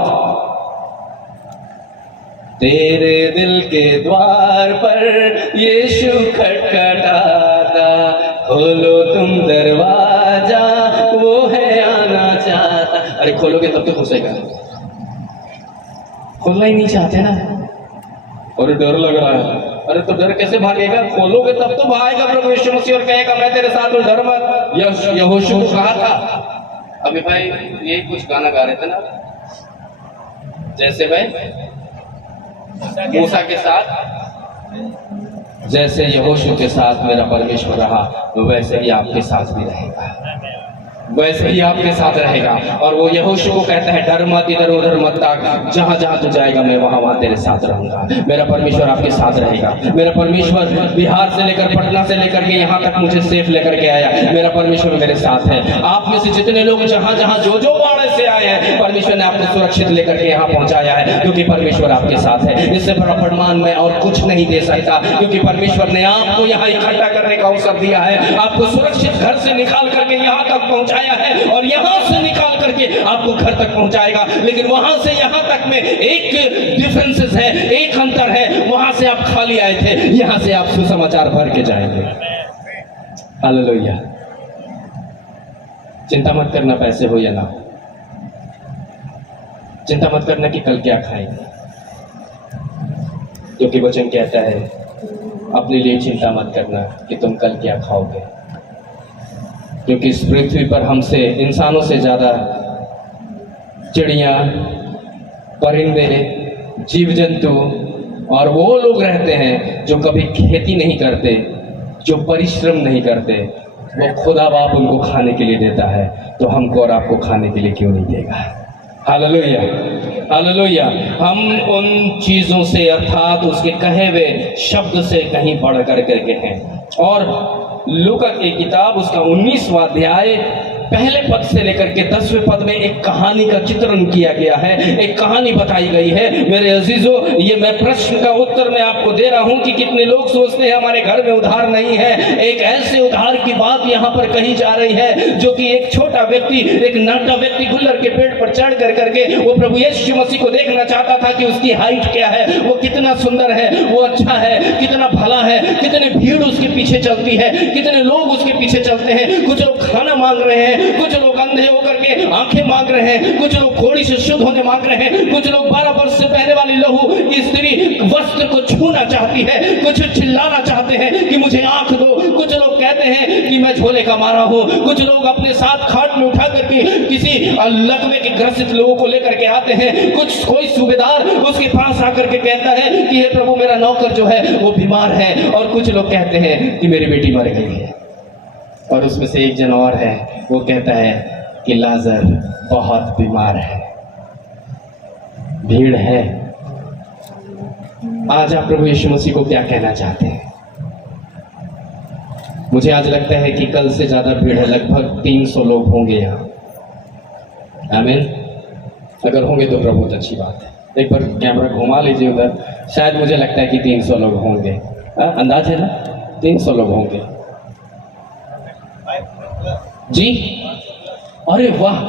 तेरे दिल के द्वार पर यीशु खटखटाता, खोलो तुम दरवाजा, वो है आना चाहता। अरे खोलोगे तब तो घुसेगा, खोलना ही नहीं चाहते ना, और डर लग रहा है। अरे तो डर कैसे भागेगा? खोलोगे तब तो भागेगा प्रभु यीशु मसीह और कहेगा मैं तेरे साथ हूं, डर मत। यहोशू को कहा था। अभी भाई ये कुछ गाना गा रहे थे ना, जैसे भाई मूसा के साथ, जैसे यहोशू के साथ मेरा परमेश्वर रहा, वैसे ही आपके साथ भी रहेगा, वैसे ही आपके साथ रहेगा। और वो यहोशू को कहता है, डर मत, इधर उधर मत ताक, जहां जहां तू जाएगा मैं वहां वहां तेरे साथ रहूंगा। मेरा परमेश्वर आपके साथ रहेगा। मेरा परमेश्वर बिहार से लेकर पटना से लेकर के यहाँ तक मुझे सेफ लेकर के आया। मेरा परमेश्वर मेरे साथ है। आप में से जितने लोग जहां जहां जो बाड़े से आए हैं, परमेश्वर ने आपको सुरक्षित लेकर के यहाँ पहुंचाया है, क्योंकि परमेश्वर आपके साथ है। इससे बड़ा प्रमाण मैं और कुछ नहीं दे सकता, क्योंकि परमेश्वर ने आपको यहाँ इकट्ठा करने का अवसर दिया है, आपको सुरक्षित घर से निकाल करके यहाँ तक पहुंचा पहुंचाया है और यहां से निकाल करके आपको घर तक पहुंचाएगा। लेकिन वहां से यहां तक में एक डिफरेंसेस है, एक अंतर है। वहां से आप खाली आए थे, यहां से आप सुसमाचार भर के जाएंगे। हालेलुया। चिंता मत करना पैसे हो या ना हो, चिंता मत करना कि कल क्या खाएंगे, क्योंकि वचन कहता है अपने लिए चिंता मत करना कि तुम कल क्या खाओगे, क्योंकि इस पृथ्वी पर हमसे, इंसानों से ज्यादा चिड़िया, परिंदे, जीव जंतु और वो लोग रहते हैं जो कभी खेती नहीं करते, जो परिश्रम नहीं करते। वो खुदा बाप उनको खाने के लिए देता है, तो हमको और आपको खाने के लिए क्यों नहीं देगा? Hallelujah, hallelujah. हम उन चीजों से अर्थात उसके कहे हुए शब्द से कहीं बढ़ कर के हैं। और लूका की किताब उसका 19वां अध्याय पहले पद से लेकर के 10वें पद में एक कहानी का चित्रण किया गया है, एक कहानी बताई गई है। मेरे अजीजों, ये मैं प्रश्न का उत्तर मैं आपको दे रहा हूं कि कितने लोग सोचते हैं हमारे घर में उधार नहीं है। एक ऐसे उधार की बात यहां पर कही जा रही है जो कि एक छोटा व्यक्ति, एक नाटा व्यक्ति गुल्लर के पेड़ पर चढ़ कर करके वो प्रभु यीशु मसीह को देखना चाहता था कि उसकी हाइट क्या है, वो कितना सुंदर है, वो अच्छा है, कितना भला है, कितने भीड़ उसके पीछे चलती है, कितने लोग उसके पीछे चलते हैं। कुछ लोग खाना मांग रहे हैं, कुछ लोग अंधे होकर के आंखें मांग रहे हैं, कुछ लोग घोड़ी से शुद्ध होने मांग रहे हैं, कुछ लोग 12 वर्ष से पहले वाली लहू की स्त्री वस्त्र को छूना चाहती है, कुछ चिल्लाना चाहते हैं कि मुझे आंख दो, कुछ लोग कहते हैं कि मैं झोले का मारा हूं, कुछ लोग अपने साथ खाट में उठा करके किसी लकवे के ग्रसित लोगों को लेकर के आते हैं। कुछ कोई सूबेदार उसके पास आकर के कहता है कि हे प्रभु मेरा नौकर जो है वो बीमार है, और कुछ लोग कहते हैं कि मेरी बेटी मर गई है। और उसमें से एक जन और है, वो कहता है कि लाजर बहुत बीमार है। भीड़ है। आज आप प्रभु यीशु मसीह को क्या कहना चाहते हैं? मुझे आज लगता है कि कल से ज्यादा भीड़ है, लगभग 300 लोग होंगे यहाँ। आमीन। अगर होंगे तो बहुत अच्छी बात है। एक बार कैमरा घुमा लीजिए उधर, शायद मुझे लगता है कि 300 लोग होंगे। अंदाज है ना, 300 लोग होंगे जी। अरे वाह,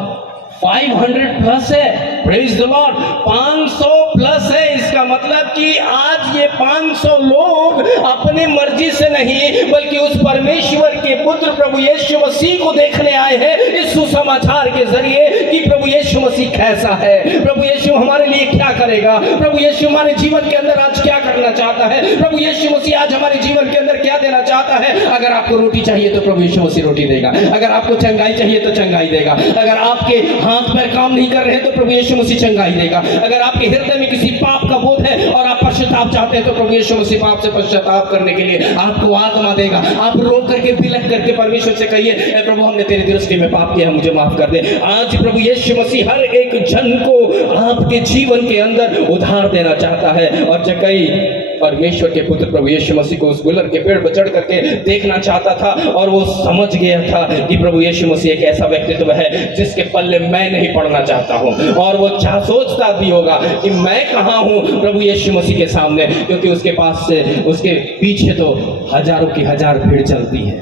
500 प्लस है। प्रेज द लॉर्ड, 500 प्लस है। इसका मतलब कि आज ये 500 लोग अपनी मर्जी से नहीं बल्कि उस परमेश्वर के पुत्र प्रभु यीशु मसीह को देखने आए हैं इस सुसमाचार के जरिए कि प्रभु यीशु मसीह कैसा है, प्रभु यीशु हमारे लिए क्या करेगा, प्रभु यीशु हमारे जीवन के अंदर आज क्या करना चाहता है, प्रभु यीशु मसीह आज हमारे जीवन के अंदर क्या देना चाहता है। अगर आपको रोटी चाहिए तो प्रभु यीशु मसीह रोटी देगा, अगर आपको चंगाई चाहिए तो चंगाई देगा, अगर आपके हाथ पैर काम नहीं कर रहे हैं तो प्रभु यीशु मसीह चंगाई देगा, अगर आपके हृदय में किसी पाप का बोध है और आप पश्चाताप चाहते हैं तो प्रभु यीशु मसीह पाप से पश्चाताप करने के लिए आपको आत्मा देगा। आप रो करके बिलख करके परमेश्वर से कहिए, प्रभु हमने तेरी दृष्टि में पाप किया, मुझे माफ कर दे। आज प्रभु यीशु मसीह हर एक जन को आपके जीवन के अंदर उधार देना चाहता है। और जकई परमेश्वर के पुत्र प्रभु यीशु मसीह को उस गुलर के पेड़ पर चढ़ करके देखना चाहता था और वो समझ गया था कि प्रभु यीशु मसीह एक ऐसा व्यक्तित्व है जिसके पल्ले मैं नहीं पड़ना चाहता हूं। और वो सोचता भी होगा कि मैं कहां हूं प्रभु यीशु मसीह के सामने, क्योंकि उसके पास से उसके पीछे तो हजारों की हजार भीड़ चलती है।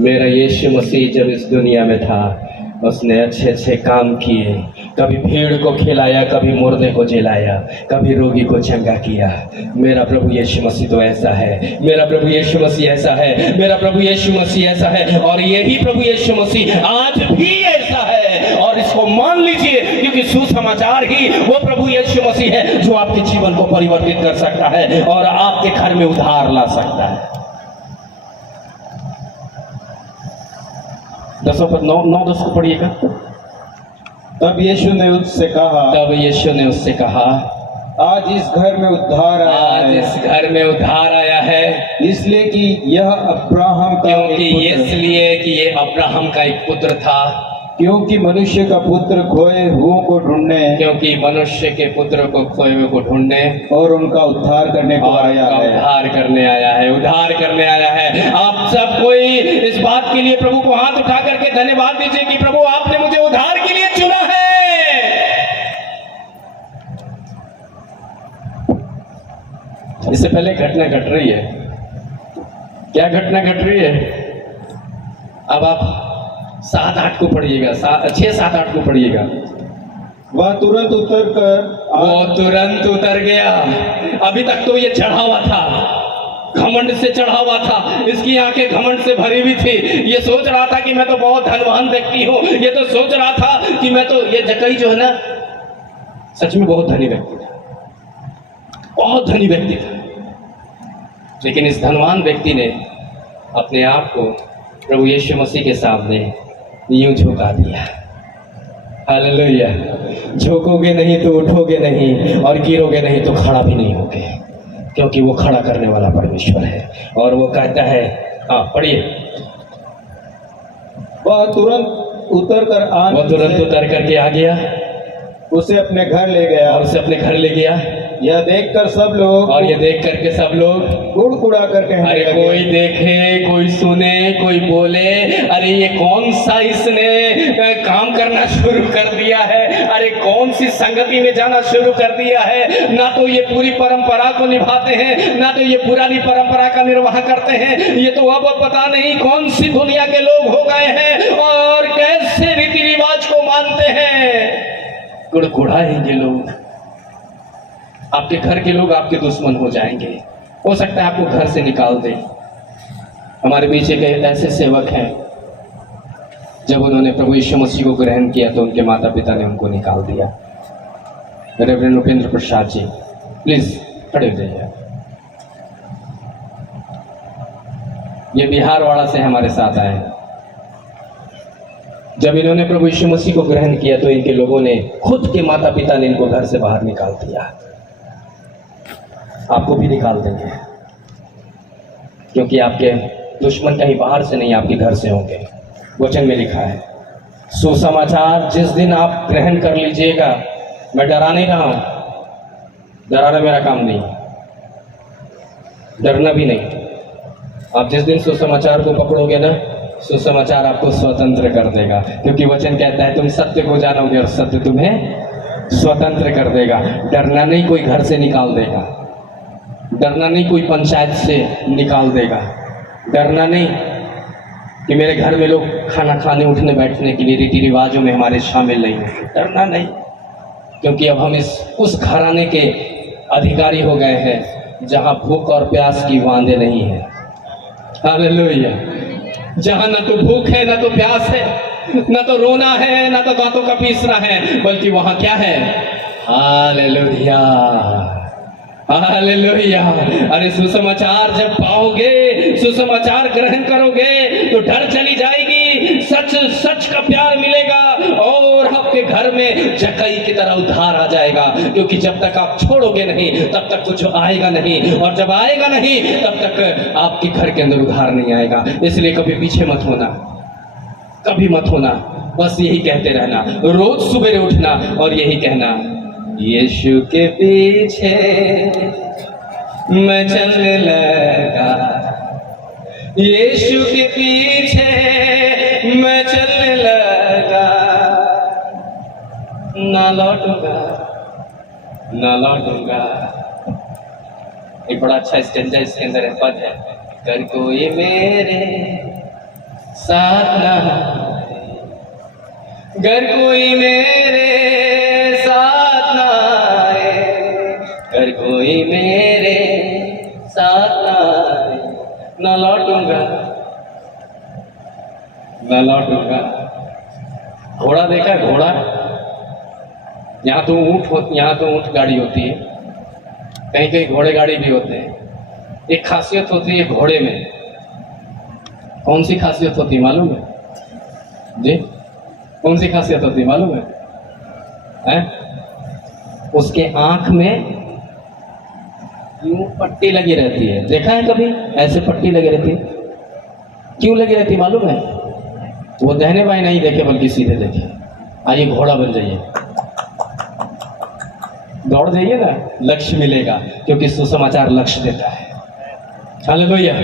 मेरा यीशु मसीह जब इस दुनिया में था उसने अच्छे अच्छे काम किए, कभी भीड़ को खिलाया, कभी मुर्दे को जिलाया, कभी रोगी को चंगा किया। मेरा प्रभु यीशु मसीह तो ऐसा है, मेरा प्रभु यीशु मसीह ऐसा है, मेरा प्रभु यीशु मसीह ऐसा है। और यही प्रभु यीशु मसीह आज भी ऐसा है, और इसको मान लीजिए, क्योंकि सुसमाचार ही वो प्रभु यीशु मसीह है जो आपके जीवन को परिवर्तित कर सकता है और आपके घर में उधार ला सकता है। 9-10 को पढ़िएगा। तब यीशु ने उससे कहा, तब यीशु ने उससे कहा, आज इस घर में उद्धार आया आज है, इस घर में उद्धार आया है, इसलिए कि यह अब्राहम का क्योंकि एक पुत्र, इसलिए कि ये अब्राहम का एक पुत्र था। क्योंकि मनुष्य का पुत्र खोए हुओं को ढूंढने, क्योंकि मनुष्य के पुत्र को खोए हुए को ढूंढने और उनका उद्धार करने को और आया उनका है। उद्धार करने आया है, उद्धार करने आया है। आप सब कोई इस बात के लिए प्रभु को हाथ उठा करके धन्यवाद दीजिए कि प्रभु आपने मुझे उद्धार के लिए चुना है। इससे पहले घटना घट रही है। क्या घटना घट रही है? अब आप 7-8 को पढ़िएगा, 6-7-8 को पढ़िएगा। वह तुरंत उतर कर वो तुरंत उतर गया। अभी तक तो ये चढ़ा हुआ था, घमंड से चढ़ा हुआ था, इसकी आंखें घमंड से भरी हुई थी। ये सोच रहा था कि मैं तो बहुत धनवान व्यक्ति हूँ। ये तो सोच रहा था कि मैं तो, ये जक्कई जो है ना, सच में बहुत धनी व्यक्ति था, बहुत धनी व्यक्ति था। लेकिन इस धनवान व्यक्ति ने अपने आप को प्रभु यीशु मसीह के सामने यूं झुका दिया। हालेलुया। झुकोगे नहीं तो उठोगे नहीं, और गिरोगे नहीं तो खड़ा भी नहीं होगे, क्योंकि वो खड़ा करने वाला परमेश्वर है। और वो कहता है, हाँ पढ़िए, वह तुरंत उतर कर वो तुरंत उतर करके आ गया, उसे अपने घर ले गया। और उसे अपने घर ले गया। यह देखकर सब लोग, और ये देख करके सब लोग कुड़कुड़ा कर कहने अरे लगे, कोई देखे, कोई सुने, कोई बोले, अरे ये कौन सा इसने काम करना शुरू कर दिया है, अरे कौन सी संगति में जाना शुरू कर दिया है। ना तो ये पूरी परंपरा को निभाते हैं, ना तो ये पुरानी परंपरा का निर्वाह करते हैं। ये तो अब पता नहीं कौन सी दुनिया के लोग हो गए हैं और कैसे रीति रिवाज को मानते हैं। कुड़कुड़ाएंगे लोग, आपके घर के लोग आपके दुश्मन हो जाएंगे। हो सकता है आपको घर से निकाल दे। हमारे बीच एक ऐसे सेवक हैं, जब उन्होंने प्रभु यीशु मसीह को ग्रहण किया तो उनके माता पिता ने उनको निकाल दिया। रेवरेंड उपेंद्र प्रसाद जी, प्लीज खड़े हो जाइए। ये बिहारवाड़ा से हमारे साथ आए। जब इन्होंने प्रभु यीशु मसीह को ग्रहण किया तो इनके लोगों ने, खुद के माता पिता ने इनको घर से बाहर निकाल दिया। आपको भी निकाल देंगे, क्योंकि आपके दुश्मन कहीं बाहर से नहीं, आपके घर से होंगे। वचन में लिखा है, सुसमाचार जिस दिन आप ग्रहण कर लीजिएगा, मैं डरा नहीं रहा हूं, डराना मेरा काम नहीं, डरना भी नहीं। आप जिस दिन सुसमाचार को पकड़ोगे ना, सुसमाचार आपको स्वतंत्र कर देगा, क्योंकि वचन कहता है तुम सत्य को जानोगे और सत्य तुम्हें स्वतंत्र कर देगा। डरना नहीं कोई घर से निकाल देगा, डरना नहीं कोई पंचायत से निकाल देगा, डरना नहीं कि मेरे घर में लोग खाना खाने उठने बैठने के लिए रीति रिवाजों में हमारे शामिल नहीं होंगे, डरना नहीं, क्योंकि अब हम उस घराने के अधिकारी हो गए हैं जहां भूख और प्यास की वांदे नहीं है। हालेलुया। जहां न तो भूख है, न तो प्यास है, न तो रोना है, न तो दांतों का पीसना है, बल्कि वहां क्या है? Hallelujah, hallelujah. अरे सुसमाचार जब पाओगे, सुसमाचार ग्रहण करोगे तो डर चली जाएगी, सच सच का प्यार मिलेगा और आपके घर में जक्कई की तरह उद्धार आ जाएगा। क्योंकि जब तक आप छोड़ोगे नहीं तब तक कुछ आएगा नहीं, और जब आएगा नहीं तब तक आपके घर के अंदर उद्धार नहीं आएगा। इसलिए कभी पीछे मत होना, कभी मत होना, बस यही कहते रहना, रोज सुबह उठना और यही कहना, यीशु के पीछे मैं चलने लगा, यीशु के पीछे मैं चलने लगा, ना लौटूंगा, ना लौटूंगा। एक बड़ा अच्छा स्टेंजा इसके अंदर है, पद है, कर कोई मेरे साथ ना, घर कोई मेरे साथ ना आए, घर कोई मेरे साथ ना आए, ना लौटूंगा, ना लौटूंगा। घोड़ा देखा है? घोड़ा, यहाँ तो ऊंट गाड़ी होती है, कहीं कहीं घोड़े गाड़ी भी होते हैं। एक खासियत होती है घोड़े में, कौन सी खासियत होती है मालूम है जी? कौन सी खासियत होती है मालूम है? उसके आंख में यूं पट्टी लगी रहती है, देखा है कभी? ऐसे पट्टी लगी रहती है, क्यों लगी रहती मालूम है? वो दाहिने बाएं नहीं देखे बल्कि सीधे देखे। आइए घोड़ा बन जाइए, दौड़ जाइए ना, लक्ष्य मिलेगा, क्योंकि सुसमाचार लक्ष्य देता है। हालेलुया।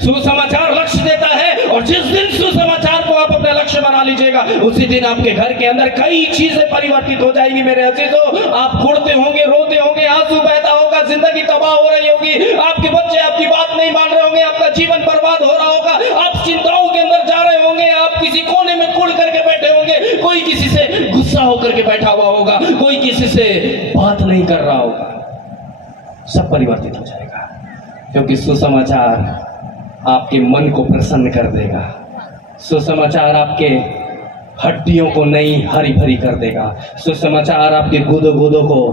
सुसमाचार लक्ष्य देता है, और जिस दिन सुसमाचार को आप अपना लक्ष्य बना लीजिएगा, उसी दिन आपके घर के अंदर कई चीजें परिवर्तित हो जाएंगी। मेरे अजीजों, आप कुड़ते होंगे, रोते होंगे, आंसू बहता होगा, जिंदगी तबाह हो रही होगी, आपके बच्चे आपकी बात नहीं मान रहे होंगे, आपका जीवन बर्बाद हो रहा होगा, आप चिंताओं के अंदर जा रहे होंगे, सब परिवर्तित हो जाएगा, क्योंकि सुसमाचार आपके मन को प्रसन्न कर देगा। सुसमाचार आपके हड्डियों को नई हरी भरी कर देगा। सुसमाचार आपके गुदो गुदो को,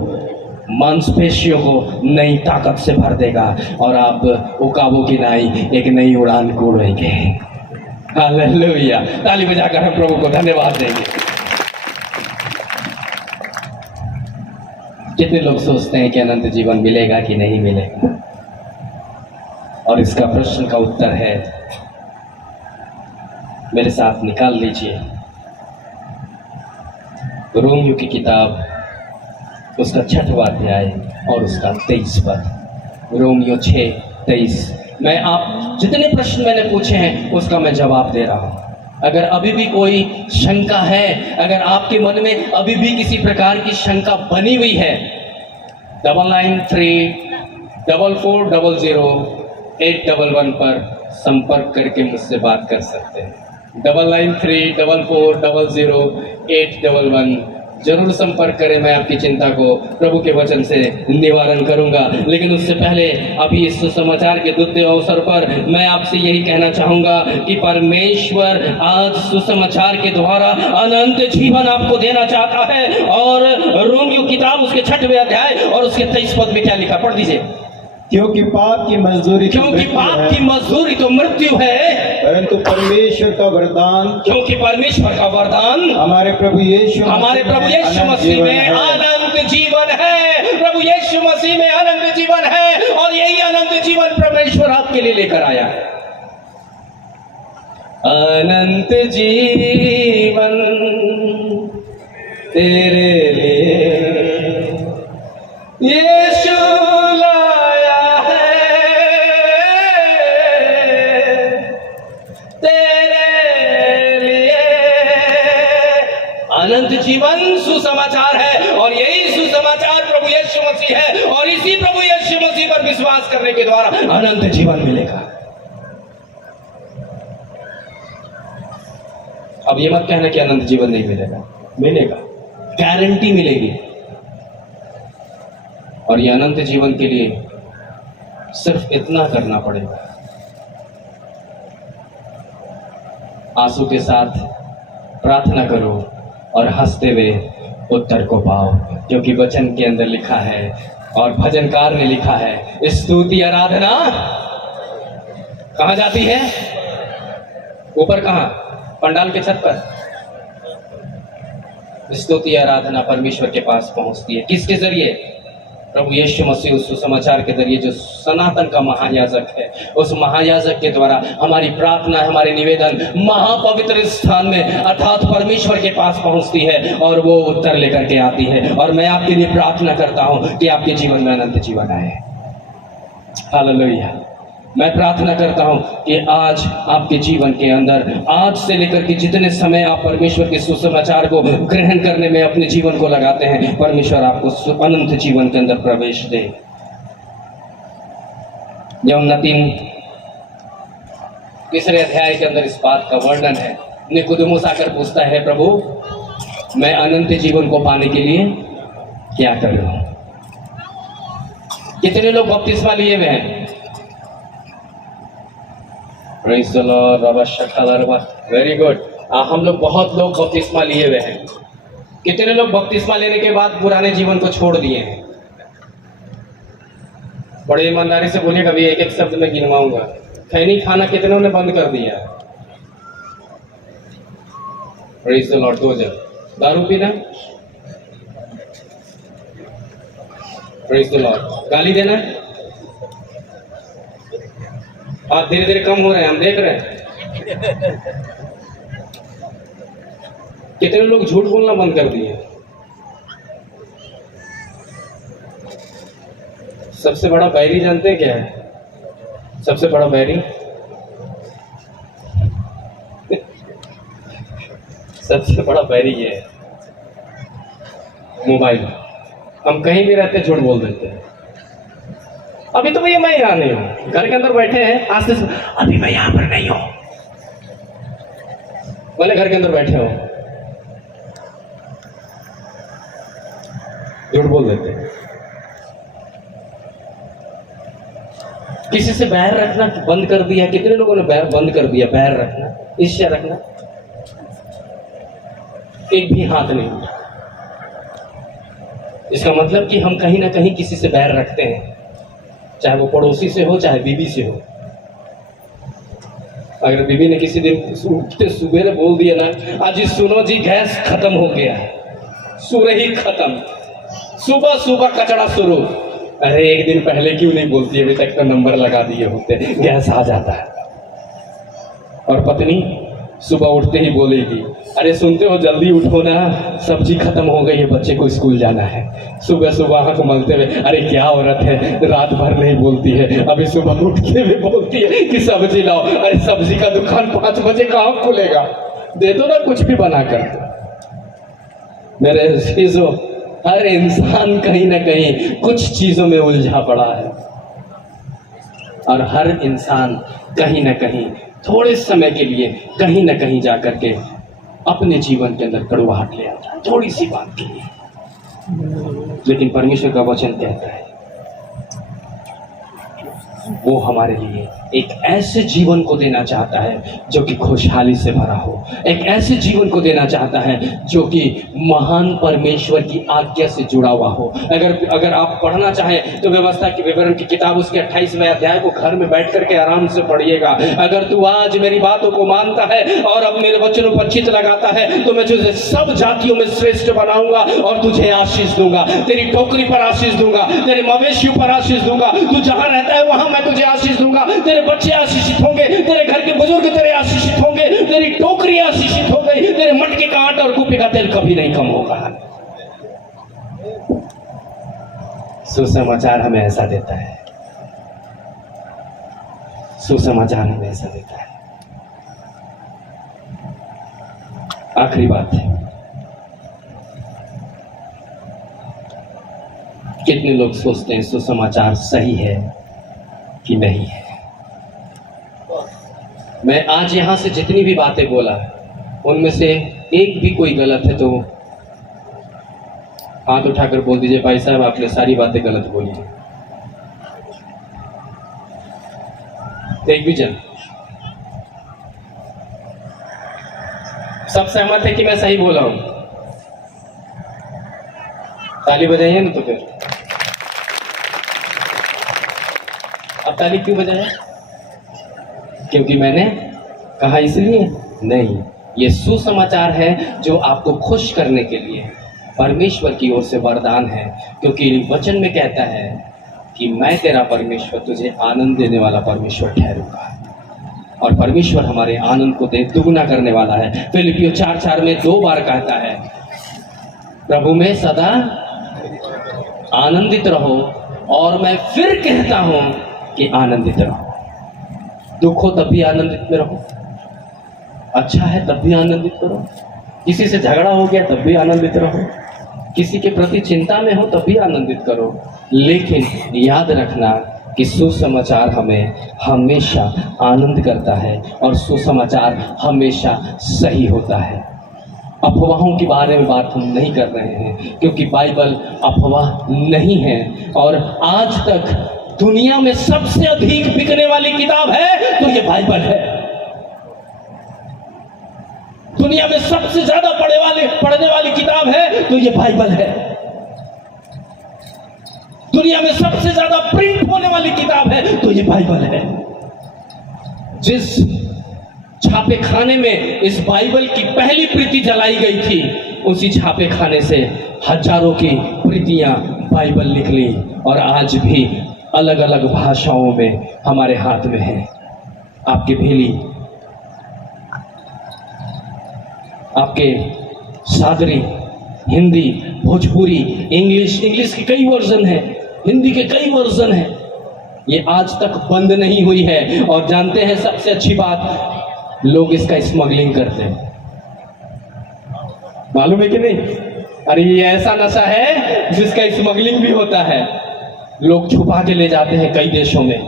मांसपेशियों को नई ताकत से भर देगा और आप उकाबों की नाई एक नई उड़ान को उड़ेंगे। हालेलुया! ताली बजाकर हम प्रभु को धन्यवाद देंगे। कितने लोग सोचते हैं कि अनंत जीवन मिलेगा कि नहीं मिलेगा, और इसका प्रश्न का उत्तर है, मेरे साथ निकाल लीजिए रोमियो की किताब, उसका 6वां अध्याय और उसका 23 पद। रोमियो 6:23। मैं आप जितने प्रश्न मैंने पूछे हैं उसका मैं जवाब दे रहा हूं। अगर अभी भी कोई शंका है, अगर आपके मन में अभी भी किसी प्रकार की शंका बनी हुई है, 9934400811 पर संपर्क करके मुझसे बात कर सकते हैं। 9934400811 जरूर संपर्क करें। मैं आपकी चिंता को प्रभु के वचन से निवारण करूंगा। लेकिन उससे पहले अभी इस सुसमाचार के द्वितीय अवसर पर मैं आपसे यही कहना चाहूंगा कि परमेश्वर आज सुसमाचार के द्वारा अनंत जीवन आपको देना चाहता है। और रोमियो किताब उसके 6वें अध्याय और उसके 23 पद में क्या लिखा, पढ़ दीजिए। क्योंकि पाप की मजदूरी तो क्योंकि मृत्यु पाप है, की मजदूरी तो मृत्यु है, परंतु परमेश्वर का वरदान क्योंकि परमेश्वर का वरदान हमारे प्रभु यीशु मसीह में अनंत जीवन है। प्रभु यीशु मसीह में अनंत जीवन है, और यही अनंत जीवन परमेश्वर आपके लिए लेकर आया है। अनंत जीवन तेरे लिए यीशु लाया है, तेरे लिए अनंत जीवन सुसमाचार है। और यही सुसमाचार प्रभु यीशु मसीह है, और इसी प्रभु यीशु मसीह पर विश्वास करने के द्वारा अनंत जीवन मिलेगा। अब ये मत कहना कि अनंत जीवन नहीं मिलेगा, मिलेगा, गारंटी मिलेगी। और ये अनंत जीवन के लिए सिर्फ इतना करना पड़ेगा, आंसू के साथ प्रार्थना करो और हंसते हुए उत्तर को पाओ, क्योंकि वचन के अंदर लिखा है और भजनकार ने लिखा है, स्तुति आराधना कहां जाती है? ऊपर कहां? पंडाल के छत पर। स्तुति आराधना परमेश्वर के पास पहुंचती है किसके जरिए? प्रभु यीशु मसीह उस सुसमाचार के जरिए, जो सनातन का महायाजक है, उस महायाजक के द्वारा हमारी प्रार्थना, हमारे निवेदन महापवित्र स्थान में अर्थात परमेश्वर के पास पहुंचती है और वो उत्तर लेकर के आती है। और मैं आपके लिए प्रार्थना करता हूं कि आपके जीवन में अनंत जीवन आए। हालेलुया! मैं प्रार्थना करता हूं कि आज आपके जीवन के अंदर, आज से लेकर के जितने समय आप परमेश्वर के सुसमाचार को ग्रहण करने में अपने जीवन को लगाते हैं, परमेश्वर आपको अनंत जीवन के अंदर प्रवेश दे। यूहन्ना 3 अध्याय के अंदर इस बात का वर्णन है। निकोदेमुस आकर पूछता है, प्रभु मैं अनंत जीवन को पाने के लिए क्या करूं? कितने लोग बपतिस्मा लिए हुए हैं? Very good. हम लोग, बहुत लोग बपतिस्मा लिए हुए हैं। कितने लोग बपतिस्मा लेने के बाद पुराने जीवन को छोड़ दिए हैं? बड़े ईमानदारी से बोलिए, कभी एक एक शब्द में गिनवाऊंगा। खैनी खाना कितनों ने बंद कर दिया? Praise the Lord. 2 जन। दारू पीना? Praise the Lord. गाली देना? आप धीरे धीरे कम हो रहे हैं, हम देख रहे हैं। कितने लोग झूठ बोलना बंद कर दिए? सबसे बड़ा बैरी जानते हैं क्या है? सबसे बड़ा बैरी सबसे बड़ा बैरी ये है, मोबाइल। हम कहीं भी रहते झूठ बोल देते हैं। अभी तो भैया मैं यहाँ नहीं हूँ, घर के अंदर बैठे हैं, आज से अभी मैं यहाँ पर नहीं हूँ, बोले घर के अंदर बैठे हो, झूठ बोल देते हैं। किसी से बैर रखना बंद कर दिया। कितने लोगों ने बंद कर दिया बैर रखना, ईर्ष्या रखना? एक भी हाथ नहीं उठा। इसका मतलब कि हम कहीं ना कहीं किसी से बैर रखते हैं, चाहे वो पड़ोसी से हो, चाहे बीवी से हो। अगर बीवी ने किसी दिन उठते सुबह बोल दिया ना, आज सुनो जी गैस खत्म हो गया, सूरह ही खत्म, सुबह सुबह कचड़ा शुरू। अरे एक दिन पहले क्यों नहीं बोलती, अभी तक तो नंबर लगा दिए होते, गैस आ जाता है। और पत्नी सुबह उठते ही बोलेगी, अरे सुनते हो जल्दी उठो ना, सब्जी खत्म हो गई है, बच्चे को स्कूल जाना है। सुबह सुबह आंख मलते हुए, अरे क्या औरत है, रात भर नहीं बोलती है, अभी सुबह उठते हुए बोलती है कि सब्जी लाओ। अरे सब्जी का दुकान 5 बजे कहाँ खुलेगा, दे दो ना कुछ भी बना कर। मेरे अजीजों, हर इंसान कहीं ना कहीं कुछ चीजों में उलझा पड़ा है, और हर इंसान कहीं ना कहीं थोड़े समय के लिए कहीं ना कहीं जाकर के अपने जीवन के अंदर कड़वाहट ले आता है, थोड़ी सी बात के लिए। लेकिन परमेश्वर का वचन कहता है वो हमारे लिए एक ऐसे जीवन को देना चाहता है जो कि खुशहाली से भरा हो, एक ऐसे जीवन को देना चाहता है जो कि महान परमेश्वर की आज्ञा से जुड़ा हुआ हो। अगर आप पढ़ना चाहें तो व्यवस्था की विवरण की किताब उसके 28वें अध्याय को घर में बैठ करके आराम से पढ़िएगा। अगर तू आज मेरी बातों को मानता है और अब मेरे वचनों पर चित्त लगाता है तो मैं तुझे सब जातियों में श्रेष्ठ बनाऊंगा और तुझे आशीष दूंगा, तेरी टोकरी पर आशीष दूंगा, तेरे मवेशियों पर आशीष दूंगा, तू जहां रहता है वहां मैं तुझे आशीष दूंगा, तेरे बच्चे आशीषित होंगे, तेरे घर के बुजुर्ग तेरे आशीषित होंगे, तेरी टोकरी आशीषित हो गई, तेरे मटके का आटा और कुपी का तेल कभी नहीं कम होगा। सुसमाचार हमें ऐसा देता है, सुसमाचार हमें ऐसा देता है। आखिरी बात है, कितने लोग सोचते हैं सुसमाचार सही है कि नहीं है। मैं आज यहां से जितनी भी बातें बोला उनमें से एक भी कोई गलत है तो हाथ उठाकर बोल दीजिए, भाई साहब आपने सारी बातें गलत बोली। एक भी जन सब सहमत है कि मैं सही बोला हूं? ताली बजाइए ना। तो फिर अब ताली क्यों बजाया? क्योंकि मैंने कहा इसलिए नहीं, ये सुसमाचार है जो आपको खुश करने के लिए परमेश्वर की ओर से वरदान है। क्योंकि वचन में कहता है कि मैं तेरा परमेश्वर, तुझे आनंद देने वाला परमेश्वर ठहरूंगा। और परमेश्वर हमारे आनंद को दुगना करने वाला है। फिलिपियों 4:4 में 2 बार कहता है, प्रभु में सदा आनंदित रहो। और मैं फिर कहता हूं कि आनंदित रहो। दुख हो तब भी आनंदित में रहो, अच्छा है तब भी आनंदित करो, किसी से झगड़ा हो गया तब भी आनंदित रहो, किसी के प्रति चिंता में हो तब भी आनंदित करो। लेकिन याद रखना कि सुसमाचार हमें हमेशा आनंद करता है और सुसमाचार हमेशा सही होता है। अफवाहों के बारे में बात हम नहीं कर रहे हैं, क्योंकि बाइबल अफवाह नहीं है। और आज तक दुनिया में सबसे अधिक बिकने वाली किताब है तो ये बाइबल है। दुनिया में सबसे ज्यादा पढ़ने वाली किताब है तो ये बाइबल है। दुनिया में सबसे ज्यादा प्रिंट होने वाली किताब है तो ये बाइबल है। जिस छापे खाने में इस बाइबल की पहली प्रति जलाई गई थी, उसी छापे खाने से हजारों की प्रतियां बाइबल निकली और आज भी अलग अलग भाषाओं में हमारे हाथ में है। आपके भेली, आपके सादरी, हिंदी, भोजपुरी, इंग्लिश के कई वर्जन हैं, हिंदी के कई वर्जन हैं। ये आज तक बंद नहीं हुई है। और जानते हैं सबसे अच्छी बात, लोग इसका स्मगलिंग करते हैं। मालूम है कि नहीं? अरे ये ऐसा नशा है जिसका स्मगलिंग भी होता है। लोग छुपा के ले जाते हैं कई देशों में,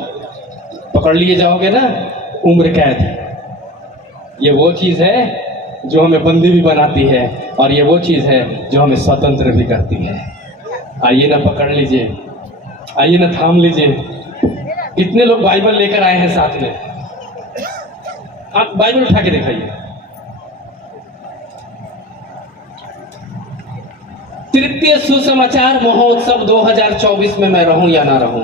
पकड़ लिए जाओगे ना उम्र कैद। ये वो चीज है जो हमें बंदी भी बनाती है और ये वो चीज है जो हमें स्वतंत्र भी करती है। आइए ना पकड़ लीजिए, आइए ना थाम लीजिए, कितने लोग बाइबल लेकर आए हैं साथ में? आप बाइबल उठा के दिखाइए। तृतीय सुसमाचार महोत्सव 2024 में मैं रहूं या ना रहूं,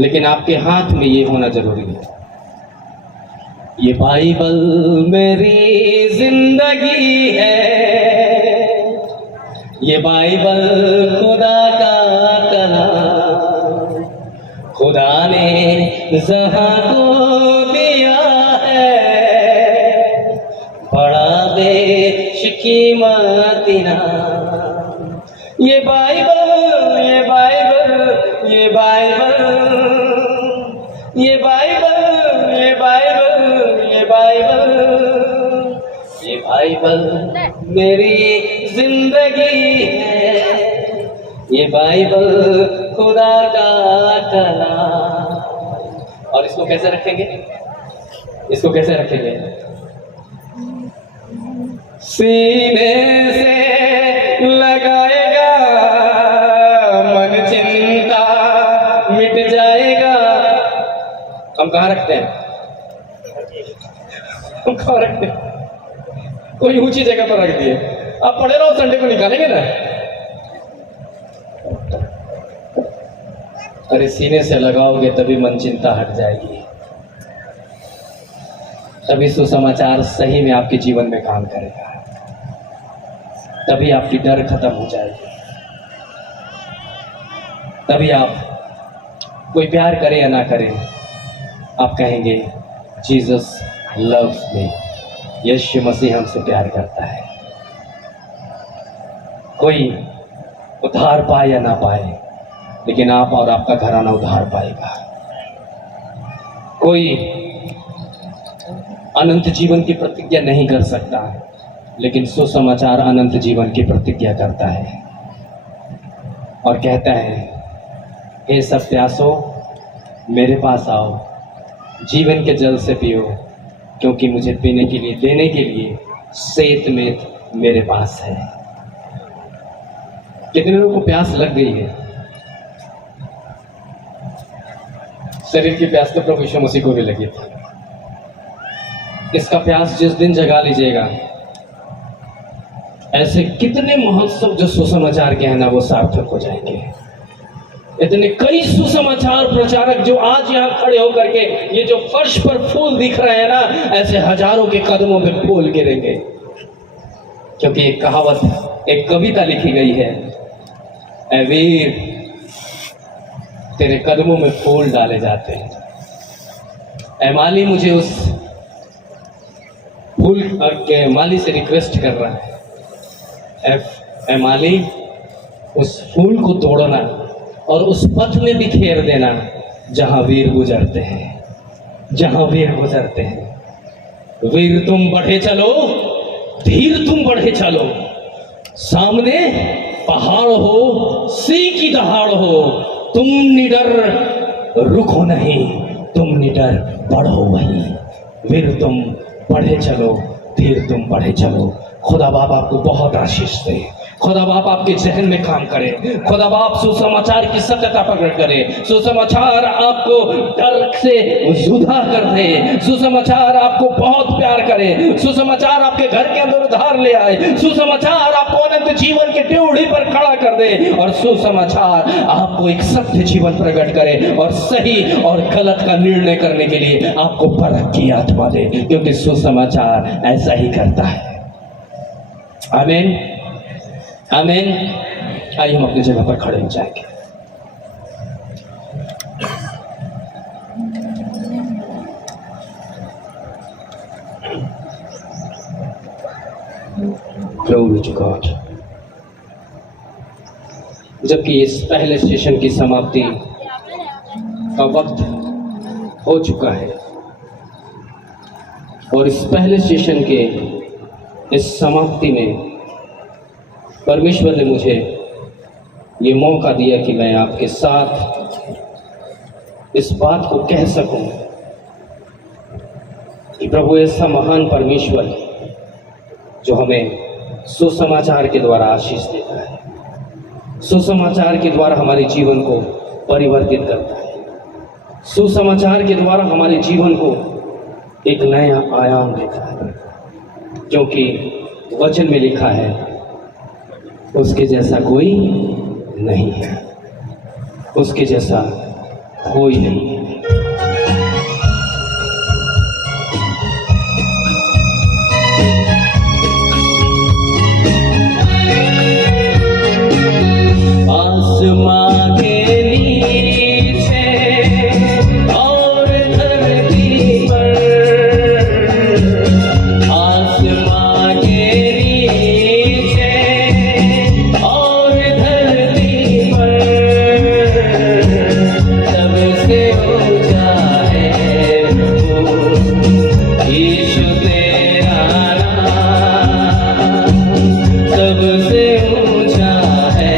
लेकिन आपके हाथ में ये होना जरूरी है। ये बाइबल मेरी जिंदगी है, ये बाइबल खुदा का कलाम, खुदा ने जहां को दिया है, बड़ा बेशकीमत इनाम। ये बाइबल, ये बाइबल, ये बाइबल, ये बाइबल, ये बाइबल, ये बाइबल, ये बाइबल मेरी जिंदगी है, ये बाइबल खुदा का कलाम। और इसको कैसे रखेंगे? इसको कैसे रखेंगे? सीने से लगाएगा मन, चिंता मिट जाएगा। हम कहाँ रखते हैं? हम कहाँ रखते हैं? कोई ऊंची जगह पर रख दिए। आप पढ़े रहो, संडे को निकालेंगे ना। अरे सीने से लगाओगे तभी मन चिंता हट जाएगी, तभी सुसमाचार सही में आपके जीवन में काम करेगा, तभी आपकी डर खत्म हो जाएगी, तभी आप कोई प्यार करे या ना करे, आप कहेंगे जीसस लव्स मी, यीशु मसीह हमसे प्यार करता है। कोई उद्धार पाए या ना पाए, लेकिन आप और आपका घराना उद्धार पाएगा। कोई अनंत जीवन की प्रतिज्ञा नहीं कर सकता, लेकिन सुसमाचार अनंत जीवन की प्रतिज्ञा करता है और कहता है, हे सब प्यासो मेरे पास आओ, जीवन के जल से पियो, क्योंकि मुझे पीने के लिए, देने के लिए सेत मेत मेरे पास है। कितने लोगों को प्यास लग गई है? शरीर की प्यास तो प्रभु यीशु मसीह को भी लगी थी। इसका प्यास जिस दिन जगा लीजिएगा, ऐसे कितने महोत्सव जो सुसमाचार के हैं ना, वो सार्थक हो जाएंगे। इतने कई सुसमाचार प्रचारक जो आज यहाँ खड़े होकर के ये जो फर्श पर फूल दिख रहे हैं ना, ऐसे हजारों के कदमों में फूल गिरेंगे, क्योंकि एक कहावत, एक कविता लिखी गई है, ऐ वीर तेरे कदमों में फूल डाले जाते हैं। ऐ माली, मुझे उस फूल के माली से रिक्वेस्ट कर रहा है, ऐ माली, उस फूल को तोड़ना और उस पथ में बिखेर देना जहां वीर गुजरते हैं, जहां वीर गुजरते हैं। वीर तुम बढ़े चलो, धीर तुम बढ़े चलो, सामने पहाड़ हो, सी की दहाड़ हो, तुम निडर रुको नहीं, तुम निडर बढ़ो वहीं। वीर तुम बढ़े चलो, धीर तुम बढ़े चलो। खुदा बाप आपको बहुत आशीष दे, खुदा बाप आपके जहन में काम करे, खुदा बाप सुसमाचार की सत्यता प्रकट करे, सुसमाचार आपको डर से जुदा कर दे, सुसमाचार आपको बहुत प्यार करे, सुसमाचार आपके घर के अंदर उद्धार ले आए, सुसमाचार आपको अनंत जीवन के ड्योढ़ी पर खड़ा कर दे, और सुसमाचार आपको एक सत्य जीवन प्रकट करे और सही और गलत का निर्णय करने के लिए आपको परख की आत्मा दे, क्योंकि सुसमाचार ऐसा ही करता है। आमीन, आमीन। आइए हम अपनी जगह पर खड़े हो जाएंगे। Glory to God। जबकि इस पहले सेशन की समाप्ति का वक्त हो चुका है, और इस पहले सेशन के इस समाप्ति में परमेश्वर ने मुझे ये मौका दिया कि मैं आपके साथ इस बात को कह सकूं कि प्रभु ऐसा महान परमेश्वर जो हमें सुसमाचार के द्वारा आशीष देता है, सुसमाचार के द्वारा हमारे जीवन को परिवर्तित करता है, सुसमाचार के द्वारा हमारे जीवन को एक नया आयाम देखा है, क्योंकि वचन में लिखा है उसके जैसा कोई नहीं है, उसके जैसा कोई नहीं है। आसमां के नीचे और धरती पर, आसमां के नीचे और धरती पर, सबसे ऊंचा है प्रभु यीशु तेरा नाम, सबसे ऊंचा है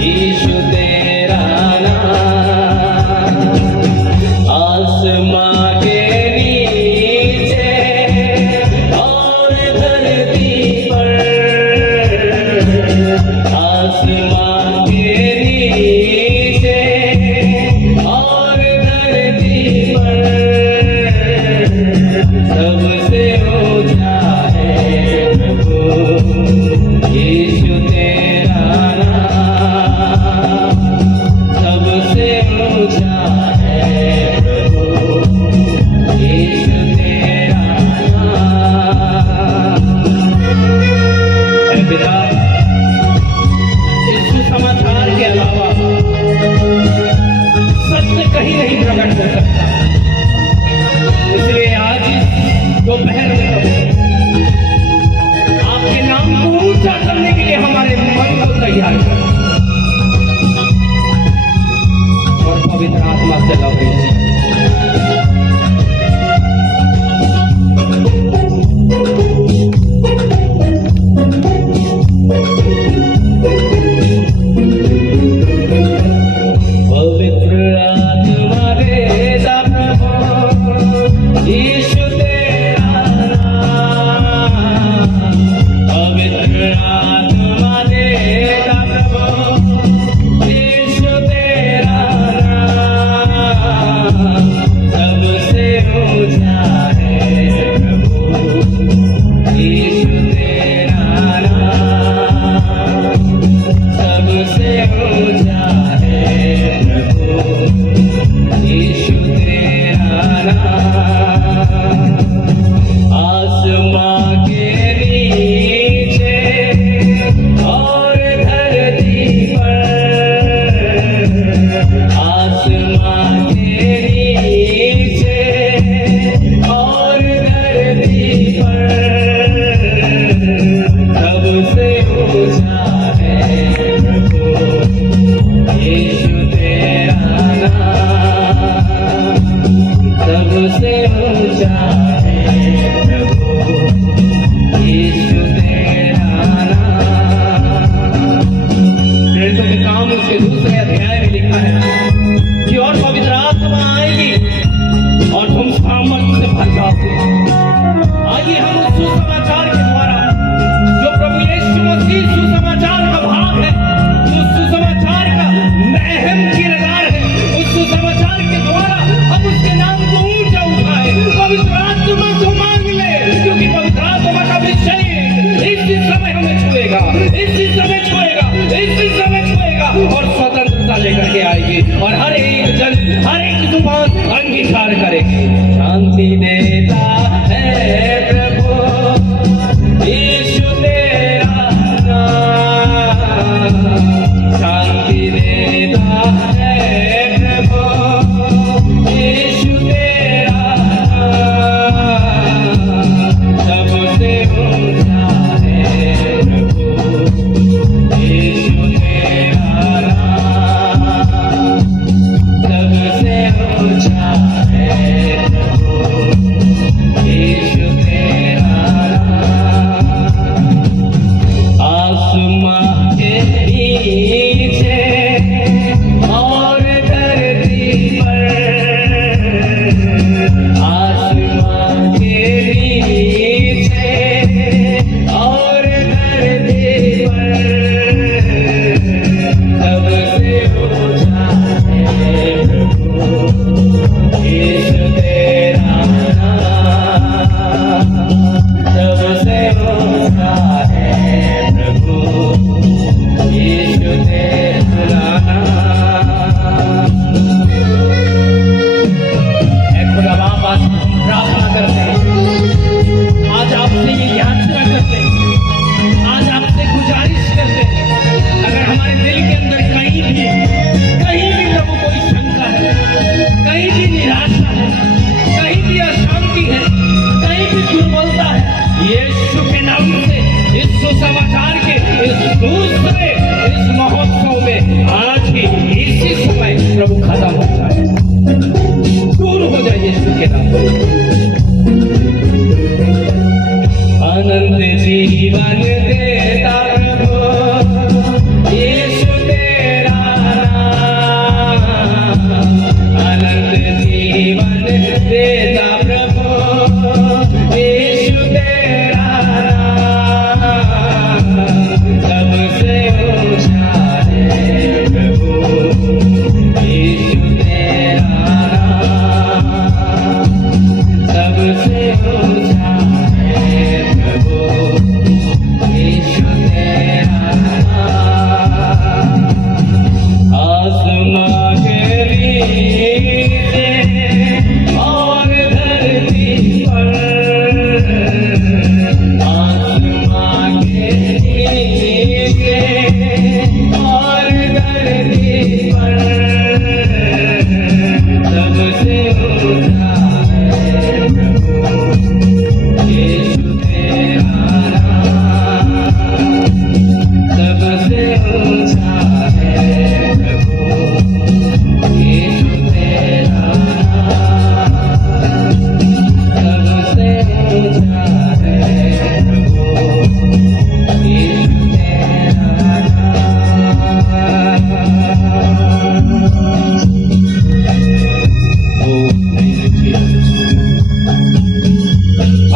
यीशु तेरा नाम। आसमां के नीचे और धरती पर, आसमां के नीचे और धरती पर, सबसे ऊंचा है प्रभु यीशु तेरा नाम, सबसे ऊंचा है प्रभु यीशु तेरा नाम। ऐ पिता, इस सुसमाचार के अलावा सत्य कहीं नहीं प्रकट हो सकता, इसलिए आज दोपहर में आपके नाम को ऊंचा करने के लिए हमारे मन को तैयार करें और पवित्र आत्मा से लव पवित्र आत्मा देता प्रभु यीशु तेरा नाम, पवित्र आत्मा देता प्रभु यीशु तेरा नाम, सबसे ऊंचा है प्रभु यीशु तेरा नाम, सबसे ऊंचा है प्रभु यीशु तेरा नाम। आसमां के नीचे और धरती पर, आसमां के नीचे और धरती पर, सबसे ऊंचा है प्रभु यीशु तेरा नाम, सबसे ऊंचा है प्रभु यीशु तेरा नाम। प्रेरितों के काम उसके दूसरे अध्याय में लिखा है कि और पवित्र आत्मा आएगी और तुम सामर्थ से भर जाओगे। आइए हम उस सुसमाचार के द्वारा, जो प्रभु यीशु मसीह सुसमाचार का भाग है, जो सुसमाचार का अहम किरदार है, उस सुसमाचार के द्वारा हम उसके नाम को ऊंचा उठाए, पवित्र आत्मा को मांग ले, क्योंकि पवित्र आत्मा का विषय इसी समय हमें छुएगा, इसी समय छुएगा, इसी समय छुएगा और स्वतंत्रता लेकर के आएगी और हर एक जन, हर एक जुबान अंगीकार करेगी। शांति देता है प्रभु यीशु तेरा नाम, शांति देता है प्रभु यीशु तेरा नाम, सबसे ऊंचा है प्रभु यीशु तेरा नाम, सबसे ऊंचा है प्रभु यीशु तेरा नाम। आसमां के नीचे और खत्म हो जाए, दूर हो जाए यीशु के नाम से। अनंत जीवन देता प्रभु यीशु तेरा नाम, अनंत जीवन देता प्रभु यीशु तेरा नाम, सबसे ऊंचा है प्रभु यीशु तेरा नाम, सबसे ऊंचा है प्रभु यीशु तेरा नाम। आसमां के नीचे और धरती पर, आसमां के नीचे और धरती पर, सबसे ऊंचा है प्रभु यीशु तेरा नाम, सबसे ऊंचा है प्रभु यीशु तेरा नाम, सबसे ऊंचा है प्रभु यीशु तेरा नाम।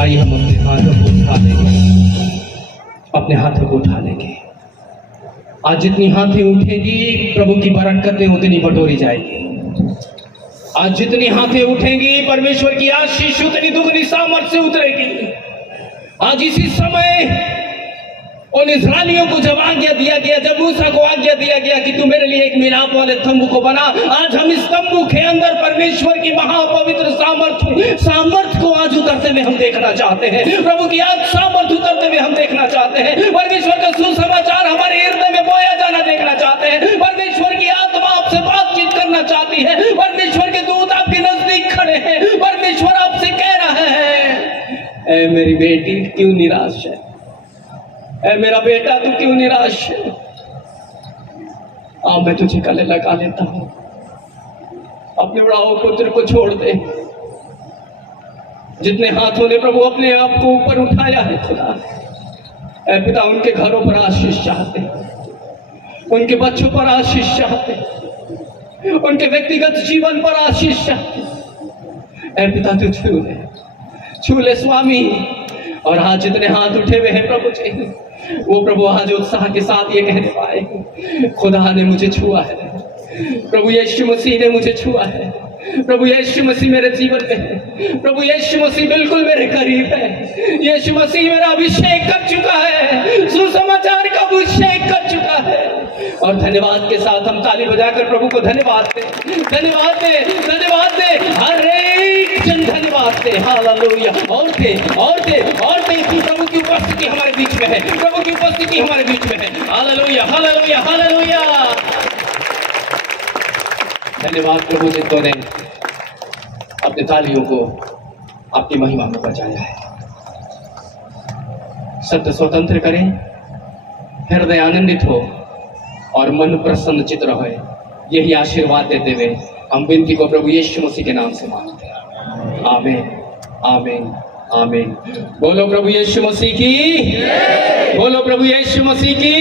आइए हम अपने हाथों को उठा लेंगे, अपने हाथों को उठा लेंगे। आज जितनी हाथें उठेगी प्रभु की बरकतें उतनी बटोरी जाएगी। आज जितनी हाथें उठेंगी परमेश्वर की आशीष उतनी दुगनी सामर्थ से उतरेगी। आज इसी समय उन इस्राएलियों को जब आज्ञा दिया गया, जब मूसा को आज्ञा दिया गया कि तू मेरे लिए एक मिलाप वाले तंबू को बना, आज हम इस तंबू के अंदर परमेश्वर की महापवित्र सामर्थ को आज उतरते हुए हम देखना चाहते हैं। प्रभु की आज सामर्थ उतरते हुए हम देखना चाहते हैं। परमेश्वर का सुसमाचार हमारे हृदय में बोया जाना देखना चाहते हैं। परमेश्वर की आत्मा आपसे बातचीत करना चाहती है। परमेश्वर के दूत आपके नजदीक खड़े हैं। परमेश्वर आपसे कह रहा है, ऐ मेरी बेटी क्यों निराश है, ऐ मेरा बेटा तू क्यों निराश है। मैं तुझे गले लगा लेता हूं, अपने बड़ाओ पुत्र को छोड़ दे। जितने हाथों ने प्रभु अपने आप को ऊपर उठाया है खुदा, ऐ पिता उनके घरों पर आशीष चाहते, उनके बच्चों पर आशीष चाहते, उनके व्यक्तिगत जीवन पर आशीष चाहते। ऐ पिता तू छू ले स्वामी। और आज जितने हाथ उठे हुए हैं प्रभु जी, वो प्रभु आज उत्साह के साथ ये कहने पाए, खुदा ने मुझे छुआ है, प्रभु यीशु मसीह ने मुझे छुआ है, प्रभु यीशु मसीह मेरे जीवन में है, प्रभु यीशु मसीह बिल्कुल मेरे करीब है, यीशु मसीह मेरा अभिषेक कर चुका है, सुसमाचार का अभिषेक कर चुका है। और धन्यवाद के साथ हम ताली बजाकर प्रभु को धन्यवाद दे, धन्यवाद दे, धन्यवाद दे, हर एक जन धन्यवाद दे। हालेलुया। और थे प्रभु की उपस्थिति हमारे बीच में है, प्रभु की उपस्थिति हमारे बीच में है। Hallelujah, hallelujah, hallelujah. धन्यवाद प्रभु जितों ने अपने तालियों को आपकी महिमा में बजाया है। सत्य स्वतंत्र करें, हृदय आनंदित हो और मन प्रसन्न चित्र हो। यही आशीर्वाद देते हुए हम विनती को प्रभु यीशु मसीह के नाम से मांगते हैं। आमीन, आमीन, आमीन। बोलो प्रभु यीशु मसीह की, बोलो प्रभु यीशु मसीह की।